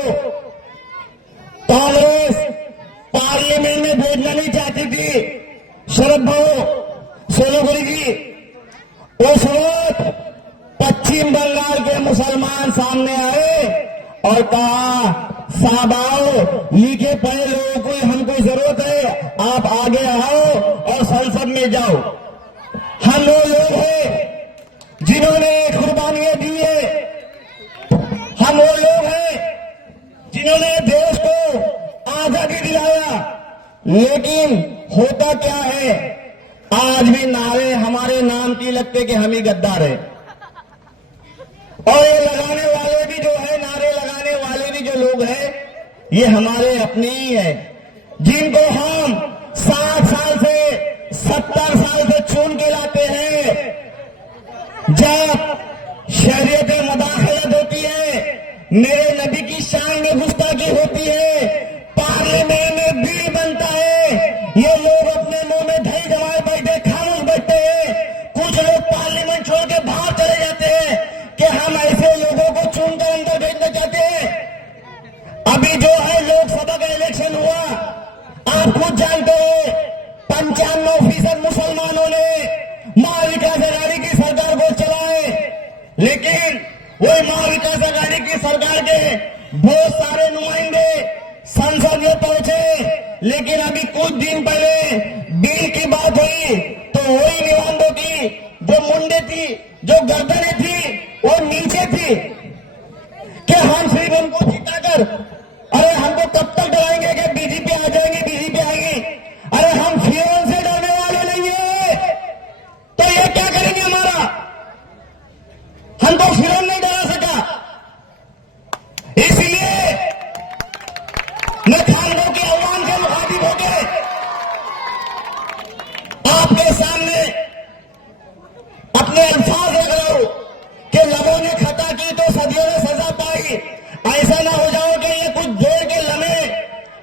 कांग्रेस पार्लियामेंट में भेजना नहीं चाहती थी। शरद भाऊ सोलोगुरी जी उस वक्त पश्चिम बंगाल के मुसलमान सामने आए और कहा, साहब आओ, लिखे पढ़े लोगों को हमको जरूरत है, आप आगे आओ और संसद में जाओ। हम वो लोग हैं जिन्होंने कुर्बानियां दी है। हम वो लोग हैं जिन्होंने देश को आजादी दिलाया। लेकिन होता क्या है, आज भी नारे हमारे नाम की लगते कि हम ही गद्दार हैं। और ये लगाने वाले भी जो है, नारे लगाने वाले भी जो लोग हैं, ये हमारे अपने ही हैं, जिनको हम 60 साल से 70 साल से चुन के लाते हैं। जब शरीयत में मुदाखलत होती है, मेरे नबी की शान में गुस्ताखी होती है, पार्लियामेंट में बिल बनता है, ये लोग अपने मुंह में दही जमाए बैठे खामोश बैठते हैं। कुछ लोग पार्लियामेंट छोड़ के बाहर चले जाते हैं कि हम ऐसे लोगों को चुनकर अंदर भेजना चाहते हैं। अभी जो है लोकसभा का इलेक्शन हुआ, आप खुद जानते हैं 95% लेकिन वही महाविकास आघाड़ी की सरकार के बहुत सारे नुमाइंदे संसद में पहुंचे, लेकिन अभी कुछ दिन पहले बिल की बात हुई तो वही निवांदों की जो मुंडे थी, जो गर्दनें थी, वो नीचे थी कि हम सिर्फ उनको जिताकर, अरे हमको कब तक डराएंगे कि बीजेपी आ जाएंगे, बीजेपी आएगी। अरे हम फिरौन से डरने वाले नहीं है, तो ये क्या करेंगे हमारा? हमको फिरौन नहीं डरा सका, इसलिए मैं खानों के आह्वान से मुखातिब होकर आपके सामने अपने अल्फाज रख रहा हूं कि लबों ने खता की तो सदियों ने सजा पाई। ऐसा ना हो जाओ कि ये कुछ देर के लम्हे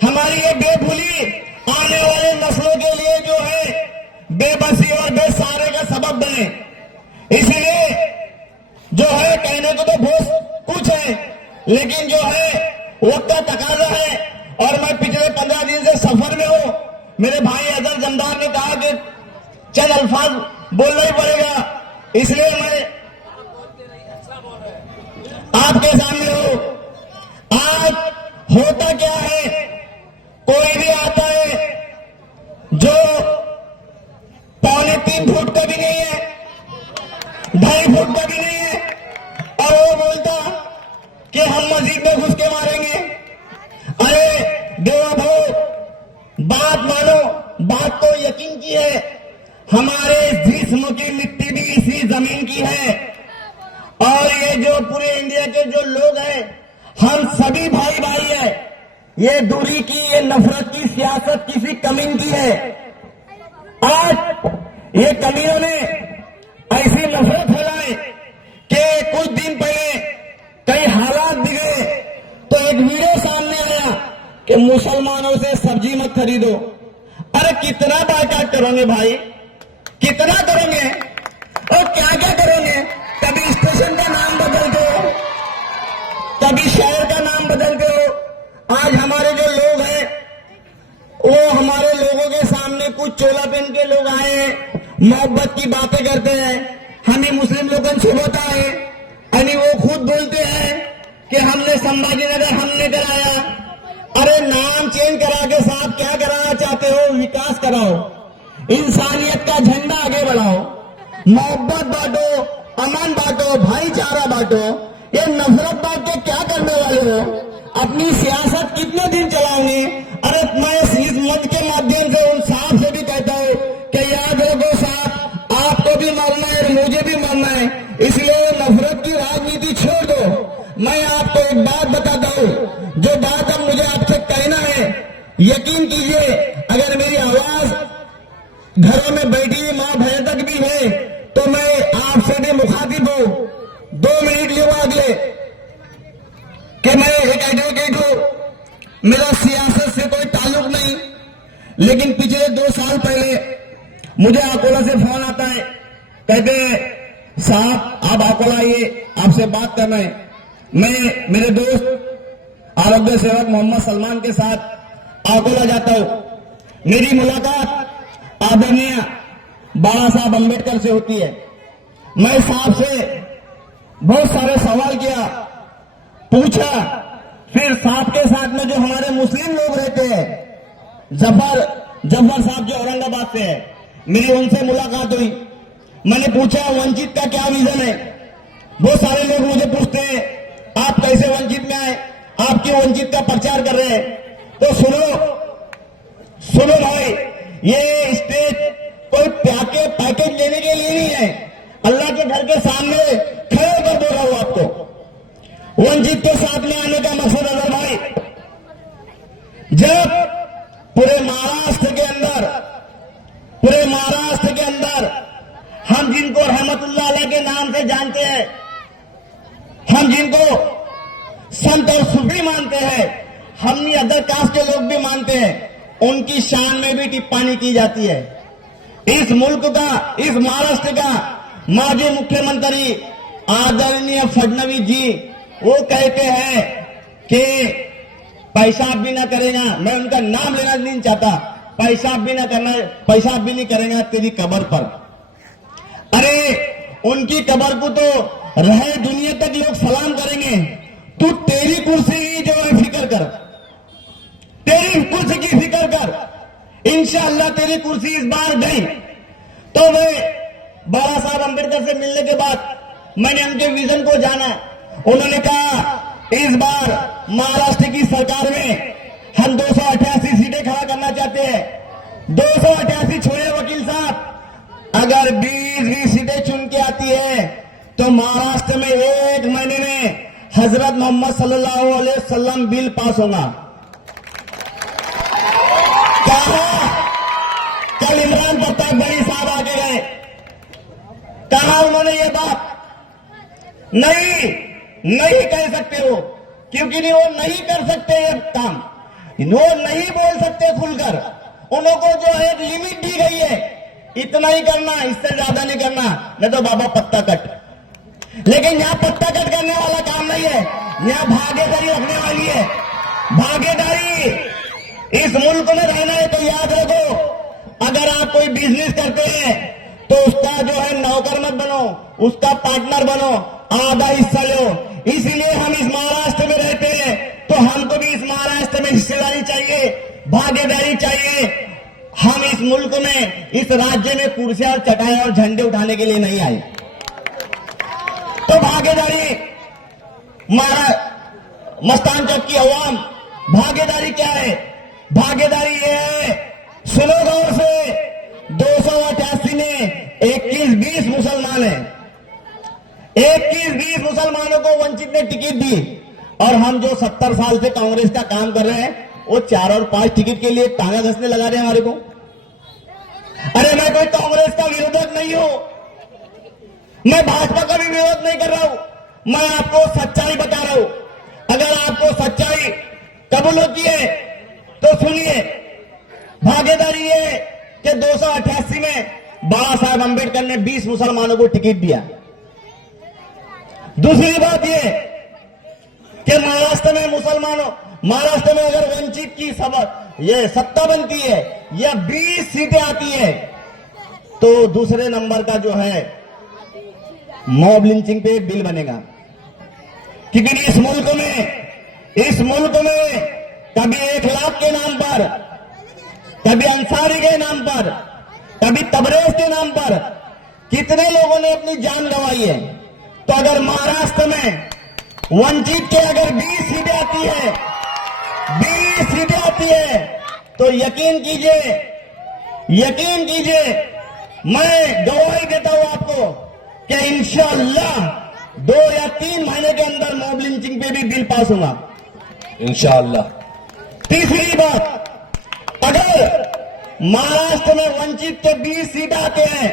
हमारी ये बेभूली आने वाले नस्लों के लिए जो है बेबसी और बेसहारे का सबब बने। इसलिए जो है कहने को तो बहुत कुछ है, लेकिन जो है वक्त का तकाजा है और मैं पिछले 15 दिन से सफर में हूं। मेरे भाई अजहर जमदार ने कहा कि चंद अल्फाज बोलना ही पड़ेगा, इसलिए मैं आपके सामने हूं। आज होता क्या है, कोई भी आता है जो 3.25 फुट का भी नहीं है, 2.5 फुट का भी नहीं है, और वो बोलता कि हम मस्जिद में घुस के मारेंगे। अरे देवा भाऊ, बात मानो, बात तो यकीन की है, हमारे जिस्म की मिट्टी भी इसी जमीन की है और ये जो पूरे इंडिया के जो लोग हैं हम सभी भाई भाई है। ये दूरी की, ये नफरत की सियासत किसी कमीन की है। आज ये कमीनों ने ऐसी नफरत फैलाई कि कुछ दिन पहले कई हालात बिगड़े तो एक वीडियो सामने आया कि मुसलमानों से सब्जी मत खरीदो। अरे कितना बायकाट करोगे भाई, कितना करोगे और क्या क्या करोगे? कभी स्टेशन का नाम बदलते हो, कभी शहर का नाम बदलते हो। आज हमारे जो लोग हैं वो हमारे लोगों के सामने कुछ चोला पहन के लोग आए हैं, मोहब्बत की बातें करते हैं, हमें मुस्लिम लोगों से होता है, यानी वो खुद बोलते हैं कि हमने संभाजीनगर हमने कराया। अरे नाम चेंज करा के साहब क्या कराना चाहते हो? विकास कराओ, इंसानियत का झंडा आगे बढ़ाओ, मोहब्बत बांटो, अमन बांटो, भाईचारा बांटो। ये नफरत बांट के क्या करने वाले हो? अपनी सियासत कितने दिन चलाओगे? अरे मैं इस मंच के माध्यम से उन साहब से भी कहता हूं कि याद रखो साहब, आपको भी मरना है, मुझे भी मरना है, इसलिए नफरत की राजनीति छोड़ दो। मैं आपको एक बात बताता हूं, जो बात अब मुझे आपसे कहना है, यकीन कीजिए अगर मेरी आवाज घरों में बैठी हुई मां बहन तक भी है तो मैं आपसे भी मुखातिब हूं। 2 मिनट लूंगा अगले कि मैं एक एडवोकेट हूं, मेरा सियासत से कोई ताल्लुक नहीं, लेकिन पिछले 2 साल पहले मुझे अकोला से फोन आता है, कहते हैं साहब आप अकोला आइए, आपसे बात करना है। मैं मेरे दोस्त आरोग्य सेवक मोहम्मद सलमान के साथ अकोला जाता हूं। मेरी मुलाकात आदरणीय बाबा साहब अम्बेडकर से होती है। मैं साहब से बहुत सारे सवाल किया, पूछा, फिर साहब के साथ में जो हमारे मुस्लिम लोग रहते हैं, जफर साहब जो औरंगाबाद से है, मेरी उनसे मुलाकात हुई। मैंने पूछा वंचित का क्या विजन है? बहुत सारे लोग मुझे पूछते हैं आप कैसे वंचित में आए, आप क्यों वंचित का प्रचार कर रहे हैं? तो सुनो भाई, ये स्टेज कोई पैकेज लेने के लिए नहीं है, अल्लाह के घर के सामने खड़े होकर बोल रहा हूं आपको। वंचित के साथ में आने का मकसद अजहर भाई, जब पूरे महाराष्ट्र के अंदर हम जिनको रहमतुल्लाह अलैह के नाम से जानते हैं, हम जिनको संत और सूफी मानते हैं, हम अदर कास्ट के लोग भी मानते हैं, उनकी शान में भी टिप्पणी की जाती है। इस मुल्क का, इस महाराष्ट्र का माजी मुख्यमंत्री आदरणीय फडणवीस जी वो कहते हैं कि पेशाब भी ना करेगा, मैं उनका नाम लेना नहीं चाहता, पेशाब भी नहीं करेगा तेरी कब्र पर। अरे उनकी कब्र को तो रहे दुनिया तक लोग सलाम करेंगे, तू तेरी कुर्सी की जो है फिक्र कर, तेरी कुर्सी की फिक्र कर। इंशाअल्लाह तेरी कुर्सी इस बार गई। तो मैं बाबा साहब अम्बेडकर से मिलने के बाद मैंने उनके विजन को जाना। उन्होंने कहा इस बार महाराष्ट्र की सरकार में हम 288 सीटें खड़ा करना चाहते हैं। 288 छोड़े वकील साहब, अगर 20 सीटें चुन के आती है तो महाराष्ट्र में 1 महीने में हजरत मोहम्मद सल्लल्लाहु अलैहि वसल्लम बिल पास होगा। कहा कल इमरान प्रताप बड़ी साहब आगे गए, कहा उन्होंने ये बात नहीं कह सकते हो, क्योंकि वो नहीं कर सकते ये काम, वो नहीं बोल सकते खुलकर। उनको जो है लिमिट दी गई है, इतना ही करना, इससे ज्यादा नहीं करना, नहीं तो बाबा पत्ता कट। लेकिन यहां पत्ता कट करने वाला काम नहीं है, यहां भागीदारी रखने वाली है। भागीदारी इस मुल्क में रहना है तो याद रखो, अगर आप कोई बिजनेस करते हैं तो उसका जो है नौकर मत बनो, उसका पार्टनर बनो, आधा हिस्सा लो। इसीलिए हम इस महाराष्ट्र में रहते हैं तो हमको भी इस महाराष्ट्र में हिस्सेदारी चाहिए, भागीदारी चाहिए। हम इस मुल्क में, इस राज्य में कुर्सियां और चटाई और झंडे उठाने के लिए नहीं आए। तो भागीदारी, मस्तान चौक की अवाम, भागीदारी क्या है? भागीदारी ये है, सुनो गौर से, 288 में 21-20 मुसलमान हैं, 21-20 मुसलमानों को वंचित ने टिकट दी। और हम जो 70 साल से कांग्रेस का काम कर रहे हैं, वो 4 और 5 टिकट के लिए टांगा घसने लगा रहे हैं हमारे को। अरे मैं कोई कांग्रेस का विरोधक नहीं हूं, मैं भाजपा का भी विरोध नहीं कर रहा हूं, मैं आपको सच्चाई बता रहा हूं। अगर आपको सच्चाई कबूल होती है तो सुनिए, भागीदारी है कि 288 में बाबा साहब अम्बेडकर ने 20 मुसलमानों को टिकट दिया। दूसरी बात यह कि महाराष्ट्र में अगर वंचित की ये सत्ता बनती है या 20 सीटें आती है तो दूसरे नंबर का जो है मॉब लिंचिंग पे बिल बनेगा। क्योंकि इस मुल्क में कभी 1 लाख के नाम पर, कभी अंसारी के नाम पर, कभी तबरेज के नाम पर कितने लोगों ने अपनी जान गंवाई है। तो अगर महाराष्ट्र में वंचित के अगर 20 सीटें आती है, 20 सीटें आती है, तो यकीन कीजिए, मैं गवाही देता हूं आपको कि इंशाअल्लाह 2 या 3 महीने के अंदर मॉब लिंचिंग पे भी बिल पास होगा, इंशाअल्लाह। तीसरी बात, अगर महाराष्ट्र में वंचित के 20 सीट आते हैं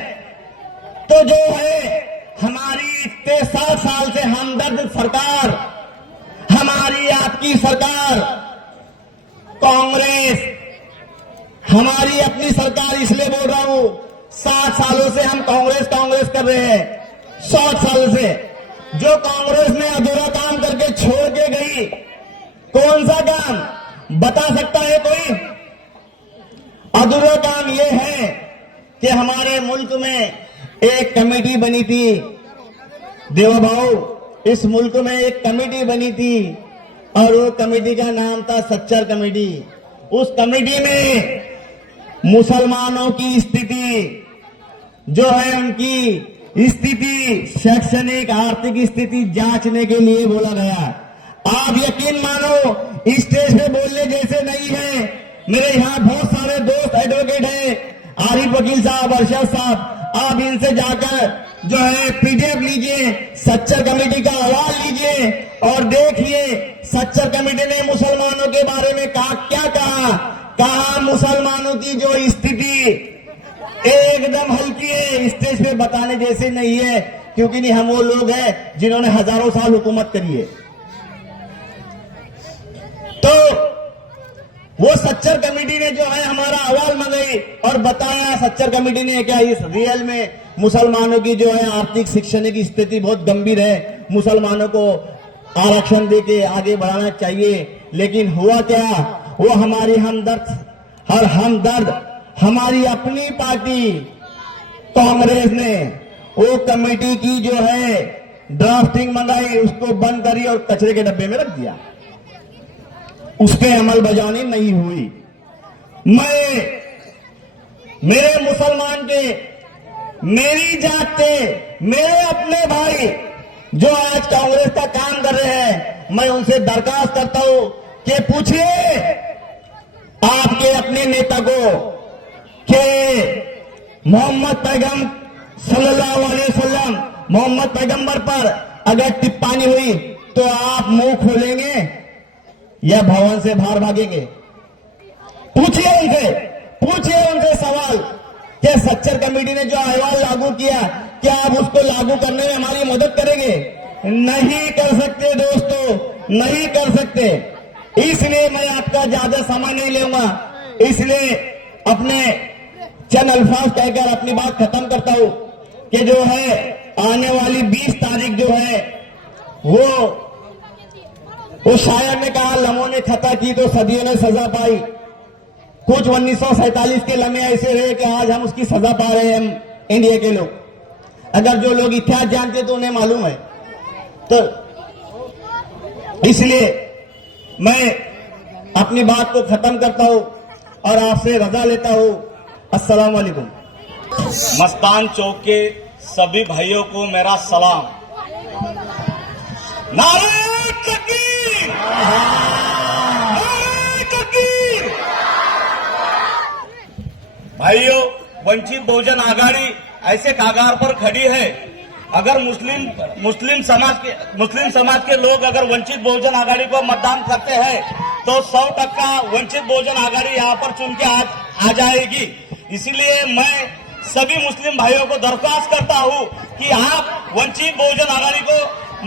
तो जो है हमारी इतने 60 साल से हमदर्द सरकार, हमारी आपकी सरकार कांग्रेस, हमारी अपनी सरकार, इसलिए बोल रहा हूं 60 सालों से हम कांग्रेस कर रहे हैं। 60 साल से जो कांग्रेस ने अधूरा काम करके छोड़ के गई, कौन सा काम बता सकता है कोई? अधूरा काम यह है कि हमारे मुल्क में एक कमेटी बनी थी, देवा भाऊ, इस मुल्क में एक कमेटी बनी थी और वो कमेटी का नाम था सच्चर कमेटी। उस कमेटी में मुसलमानों की स्थिति जो है, उनकी स्थिति, शैक्षणिक आर्थिक स्थिति जांचने के लिए बोला गया। आप यकीन मानो, स्टेज पे बोलने जैसे नहीं है। मेरे यहाँ बहुत सारे दोस्त एडवोकेट हैं, आरिफ वकील साहब, अरशद साहब, आप इनसे जाकर जो है पीडीएफ लीजिए, सच्चर कमेटी का अहवाल लीजिए और देखिए सच्चर कमेटी ने मुसलमानों के बारे में क्या कहा मुसलमानों की जो स्थिति एकदम हल्की है, स्टेज पे बताने जैसे नहीं है, क्योंकि नहीं हम वो लोग हैं जिन्होंने हजारों साल हुकूमत करी है। तो वो सच्चर कमेटी ने जो है हमारा अहवाल मंगाई और बताया, सच्चर कमेटी ने क्या इस रियल में मुसलमानों की जो है आर्थिक शैक्षणिक स्थिति बहुत गंभीर है, मुसलमानों को आरक्षण देके आगे बढ़ाना चाहिए। लेकिन हुआ क्या, वो हमारी हमदर्द हमारी अपनी पार्टी कांग्रेस ने वो कमेटी की जो है ड्राफ्टिंग मंगाई, उसको बंद करी और कचरे के डब्बे में रख दिया। उस पर अमल बजानी नहीं हुई। मैं मेरे मुसलमान के, मेरी जात के, मेरे अपने भाई जो आज कांग्रेस का काम कर रहे हैं, मैं उनसे दरखास्त करता हूं कि पूछिए आपके अपने नेता को कि मोहम्मद पैगम सल्लल्लाहु अलैहि वसल्लम, मोहम्मद पैगंबर पर अगर टिप्पणी हुई तो आप मुंह खोलेंगे या भवन से बाहर भागेंगे? पूछिए उनसे सवाल कि सच्चर कमेटी ने जो अहवाल लागू किया, क्या आप उसको लागू करने में हमारी मदद करेंगे? नहीं कर सकते दोस्तों, नहीं कर सकते। इसलिए मैं आपका ज्यादा समय नहीं लूंगा, इसलिए अपने चंद अल्फाज कहकर अपनी बात खत्म करता हूं कि जो है आने वाली 20 तारीख जो है वो शायर ने कहा, लम्हों ने खता की तो सदियों ने सजा पाई। कुछ 1947 के लम्हे ऐसे रहे कि आज हम उसकी सजा पा रहे हैं, हम इंडिया के लोग। अगर जो लोग इतिहास जानते तो उन्हें मालूम है। तो इसलिए मैं अपनी बात को खत्म करता हूं और आपसे रजा लेता हूं। अस्सलाम वालेकुम। मस्तान चौक के सभी भाइयों को मेरा सलाम। नारे तकबीर! नारे तकबीर! भाइयों, वंचित बहुजन आघाड़ी ऐसे कागार पर खड़ी है, अगर मुस्लिम समाज के लोग अगर वंचित बहुजन आघाड़ी को मतदान करते हैं तो 100% वंचित बहुजन आघाड़ी यहाँ पर चुन के आ जाएगी। इसीलिए मैं सभी मुस्लिम भाइयों को दरख्वास्त करता हूं कि आप वंचित बहुजन आघाड़ी को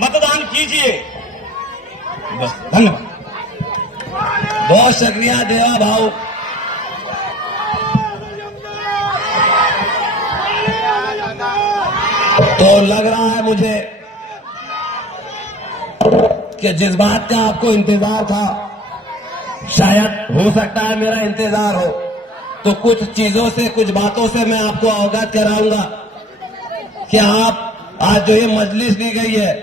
मतदान कीजिए। बस, धन्यवाद। बहुत शुक्रिया देवा भाऊ। तो लग रहा है मुझे कि जिस बात का आपको इंतजार था, शायद हो सकता है मेरा इंतजार हो, तो कुछ चीजों से, कुछ बातों से मैं आपको अवगत कराऊंगा कि आप आज जो ये मजलिस दी गई है,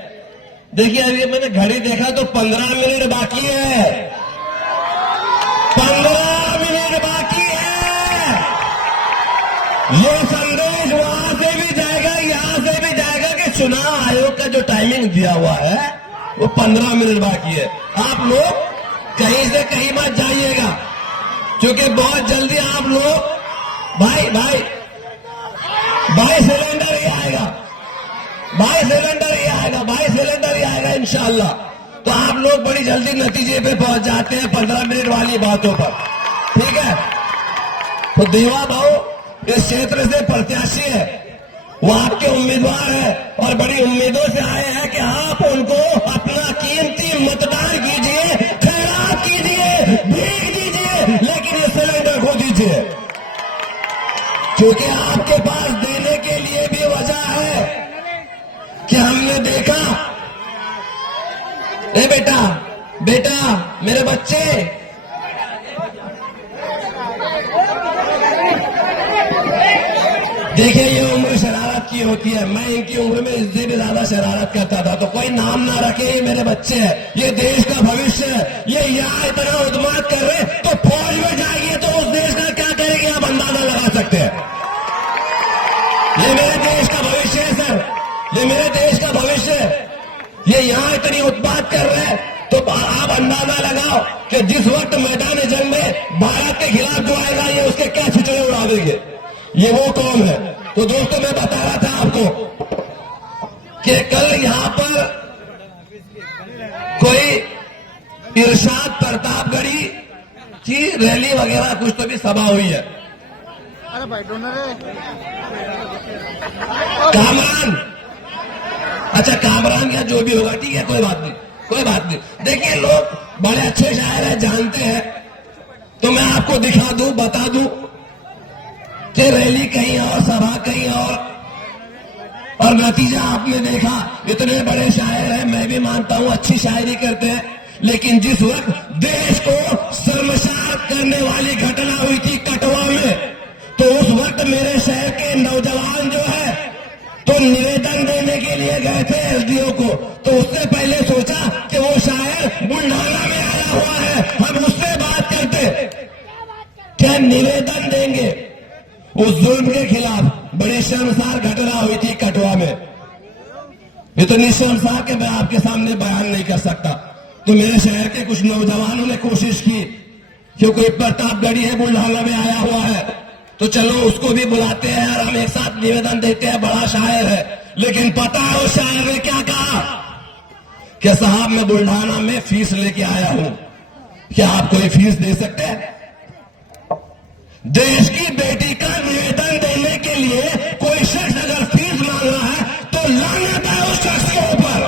देखिए अभी मैंने घड़ी देखा तो 15 मिनट बाकी है। 15 मिनट बाकी है। ये संदेश वहां से भी जाएगा, यहां से भी जाएगा कि चुनाव आयोग का जो टाइमिंग दिया हुआ है वो 15 मिनट बाकी है। आप लोग कहीं से कहीं मत जाइएगा, क्योंकि बहुत जल्दी आप लोग भाई सिलेंडर ही आएगा, भाई सिलेंडर ही आएगा इंशाअल्लाह। तो आप लोग बड़ी जल्दी नतीजे पे पहुंच जाते हैं 15 मिनट वाली बातों पर, ठीक है? तो देवा भाऊ इस क्षेत्र से प्रत्याशी है, वो आपके उम्मीदवार है और बड़ी उम्मीदों से आए हैं कि आप उनको अपना कीमती मतदान कीजिए, खैरात कीजिए, भीख दीजिए, लेकिन ये सिलेंडर खो दीजिए, क्योंकि आपके पास देने के लिए भी वजह है कि हमने देखा। ए बेटा मेरे बच्चे, देखिए ये उम्र शरारत की होती है। मैं इनकी उम्र में इससे भी ज्यादा शरारत करता था, तो कोई नाम ना रखे, ये मेरे बच्चे हैं, ये देश का भविष्य है। ये यहाँ इतना उद्माद कर रहे तो फौज में जाएंगे तो उस देश का क्या करेंगे आप अंदाजा लगा सकते हैं। ये मेरे देश का भविष्य है सर, ये मेरे देश का भविष्य है। ये यहाँ इतनी उत्पाद कर रहे हैं तो आप अंदाजा लगाओ कि जिस वक्त मैदान जंग में भारत के खिलाफ जो आएगा ये उसके क्या छिचड़े उड़ा देंगे। ये वो कौन है? तो दोस्तों मैं बता रहा था आपको कि कल यहाँ पर कोई इरशाद प्रतापगढ़ी की रैली वगैरह कुछ तो भी सभा हुई है। कामरान, अच्छा कामरान या जो भी होगा, ठीक है, कोई बात नहीं। देखिए लोग बड़े अच्छे शायर हैं, जानते हैं, तो मैं आपको दिखा दूं, बता दूं कि रैली कहीं और, सभा कहीं और नतीजा आपने देखा। इतने बड़े शायर हैं, मैं भी मानता हूं अच्छी शायरी करते हैं, लेकिन जिस वक्त देश को शर्मसार करने वाली घटना हुई थी कटवा में, तो उस वक्त मेरे शहर के नौजवान जो है तो निवेदन देने के लिए गए थे एसडीओ यह निवेदन देंगे उस जुल्म के खिलाफ। बड़ी शर्मसार घटना हुई थी कठुआ में, इतनी शर्मसार के मैं आपके सामने बयान नहीं कर सकता। तो मेरे शहर के कुछ नौजवानों ने कोशिश की कि कोई प्रतापगढ़ी है, बुल्ढाना में आया हुआ है, तो चलो उसको भी बुलाते हैं और हम एक साथ निवेदन देते हैं, बड़ा शायर है। लेकिन पता है उस शायर ने क्या कहा कि साहब मैं बुल्ढाना में फीस लेके आया हूं, क्या आप कोई फीस दे सकते हैं? देश की बेटी का निवेदन देने के लिए कोई शख्स अगर फीस मांग रहा है तो लानत है उस शख्स के ऊपर,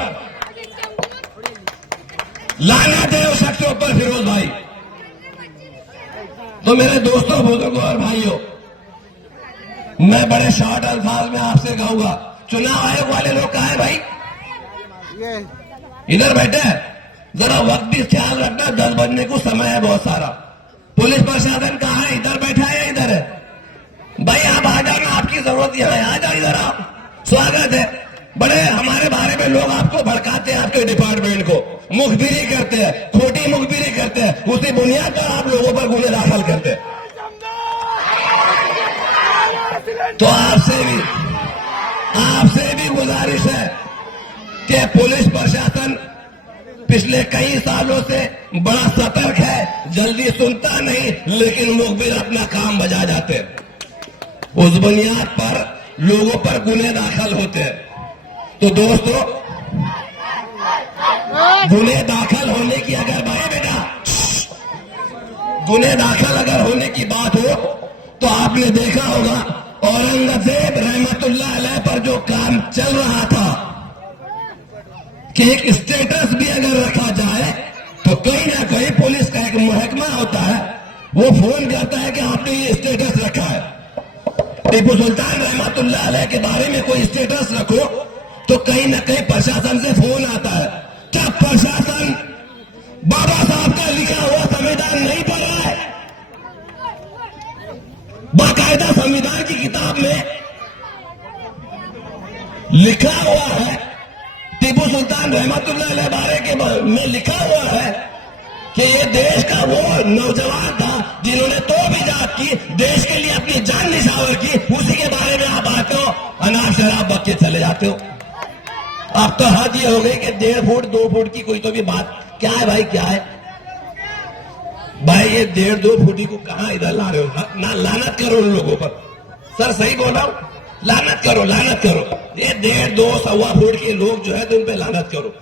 लानत है उस शख्स के ऊपर फिरोज भाई। तो मेरे दोस्तों, बुजुर्गों और भाइयों, मैं बड़े शॉर्ट अल्फाज में आपसे कहूंगा, चुनाव आयोग वाले लोग कहाँ है भाई? इधर बैठे हैं। जरा वक्त भी ख्याल रखना, 10 बजने को समय है बहुत सारा। पुलिस प्रशासन कहाँ है? इधर बैठा है या इधर है? भाई आप आ जाना, आपकी जरूरत यहाँ है, आ जाओ इधर आप, स्वागत है। बड़े हमारे बारे में लोग आपको भड़काते हैं, आपके डिपार्टमेंट को मुखबिरी करते हैं, खोटी मुखबिरी करते हैं, उसी बुनियाद पर आप लोगों पर गुने दाखिल करते हैं। तो आपसे भी गुजारिश है कि पुलिस प्रशासन पिछले कई सालों से बड़ा सतर्क है, जल्दी सुनता नहीं, लेकिन मुखबिर अपना काम बजा जाते हैं। उस बुनियाद पर लोगों पर गुने दाखिल होते हैं। तो दोस्तों, गुने दाखिल होने की अगर भाई बेटा गुने दाखिल अगर होने की बात हो तो आपने देखा होगा औरंगजेब रहमतुल्लाह अलैह पर जो काम चल रहा था कि एक स्टेटस भी अगर रखा जाए तो कहीं ना कहीं पुलिस का एक महकमा होता है, वो फोन करता है कि आपने ये स्टेटस रखा है। टीपू सुल्तान रहमतुल्लाह अलैह के बारे में कोई स्टेटस रखो तो कहीं ना कहीं प्रशासन से फोन आता है। क्या प्रशासन बाबा साहब का लिखा हुआ संविधान नहीं पढ़ रहा है? बाकायदा संविधान की किताब में लिखा हुआ है, टीपू सुल्तान रहमतुल्लाह अलैह बारे के में लिखा हुआ है कि ये देश का वो नौजवान था जिन्होंने तौबीजात की, देश के लिए अपनी जान निछावर की। उसी के बारे में आप आते हो, अनार शराब बक के चले जाते हो। आप तो हद ये हो गई कि 1.5 फुट 2 फुट की कोई तो भी बात, क्या है भाई, क्या है भाई? ये 1.5-2 फुटी को कहां इधर ला रहे हो? ना लानत करो उन लोगों पर। सर सही बोल रहा हूं, लानत करो, लानत करो। ये 1.5-2 फुट के लोग जो है तो उन पे लानत करो,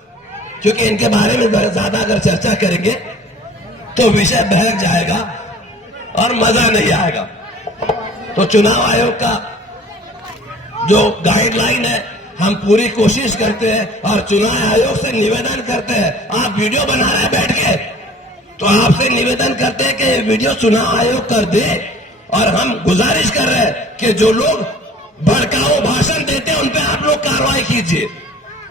क्योंकि इनके बारे में ज्यादा अगर चर्चा करेंगे तो विषय बहक जाएगा और मजा नहीं आएगा। तो चुनाव आयोग का जो गाइडलाइन है, हम पूरी कोशिश करते हैं और चुनाव आयोग से निवेदन करते हैं। आप वीडियो बना रहे हैं बैठ के, तो आपसे निवेदन करते हैं कि वीडियो चुनाव आयोग कर दे, और हम गुजारिश कर रहे हैं कि जो लोग भड़काऊ भाषण देते हैं उन पे आप लोग कार्रवाई कीजिए।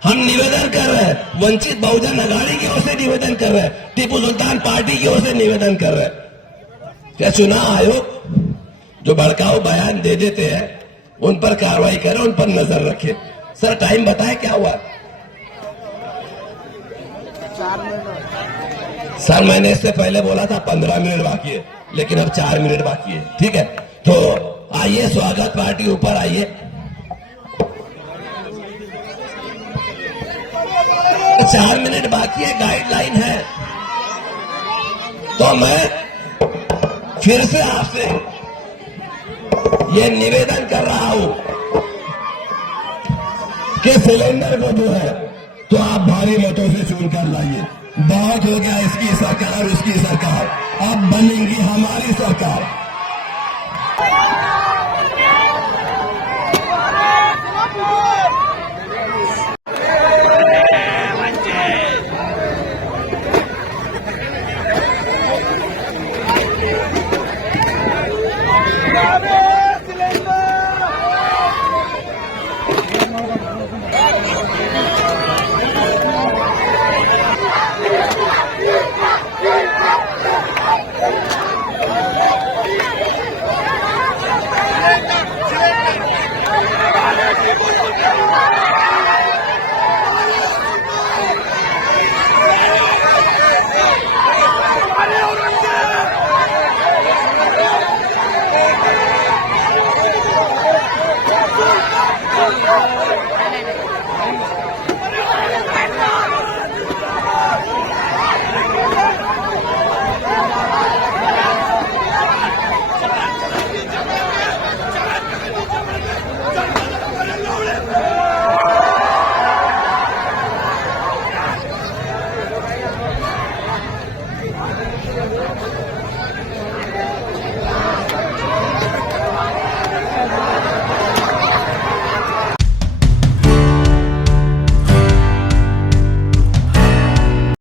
हम निवेदन कर रहे हैं, वंचित बहुजन अघाड़ी की ओर से निवेदन कर रहे हैं, टीपू सुल्तान पार्टी की ओर से निवेदन कर रहे हैं कि चुनाव आयोग जो भड़काऊ बयान दे देते हैं उन पर कार्रवाई करें, उन पर नजर रखें। सर टाइम बताएं क्या हुआ? सर मैंने इससे पहले बोला था 15 मिनट बाकी है, लेकिन अब 4 मिनट बाकी है, ठीक है? तो आइए, स्वागत पार्टी ऊपर आइए। 4 मिनट बाकी है, गाइडलाइन है। तो मैं फिर से आपसे ये निवेदन कर रहा हूं कि सिलेंडर को जो है तो आप भारी मतों से चुनकर लाइए। बहुत हो गया इसकी सरकार उसकी सरकार, अब बनेगी हमारी सरकार।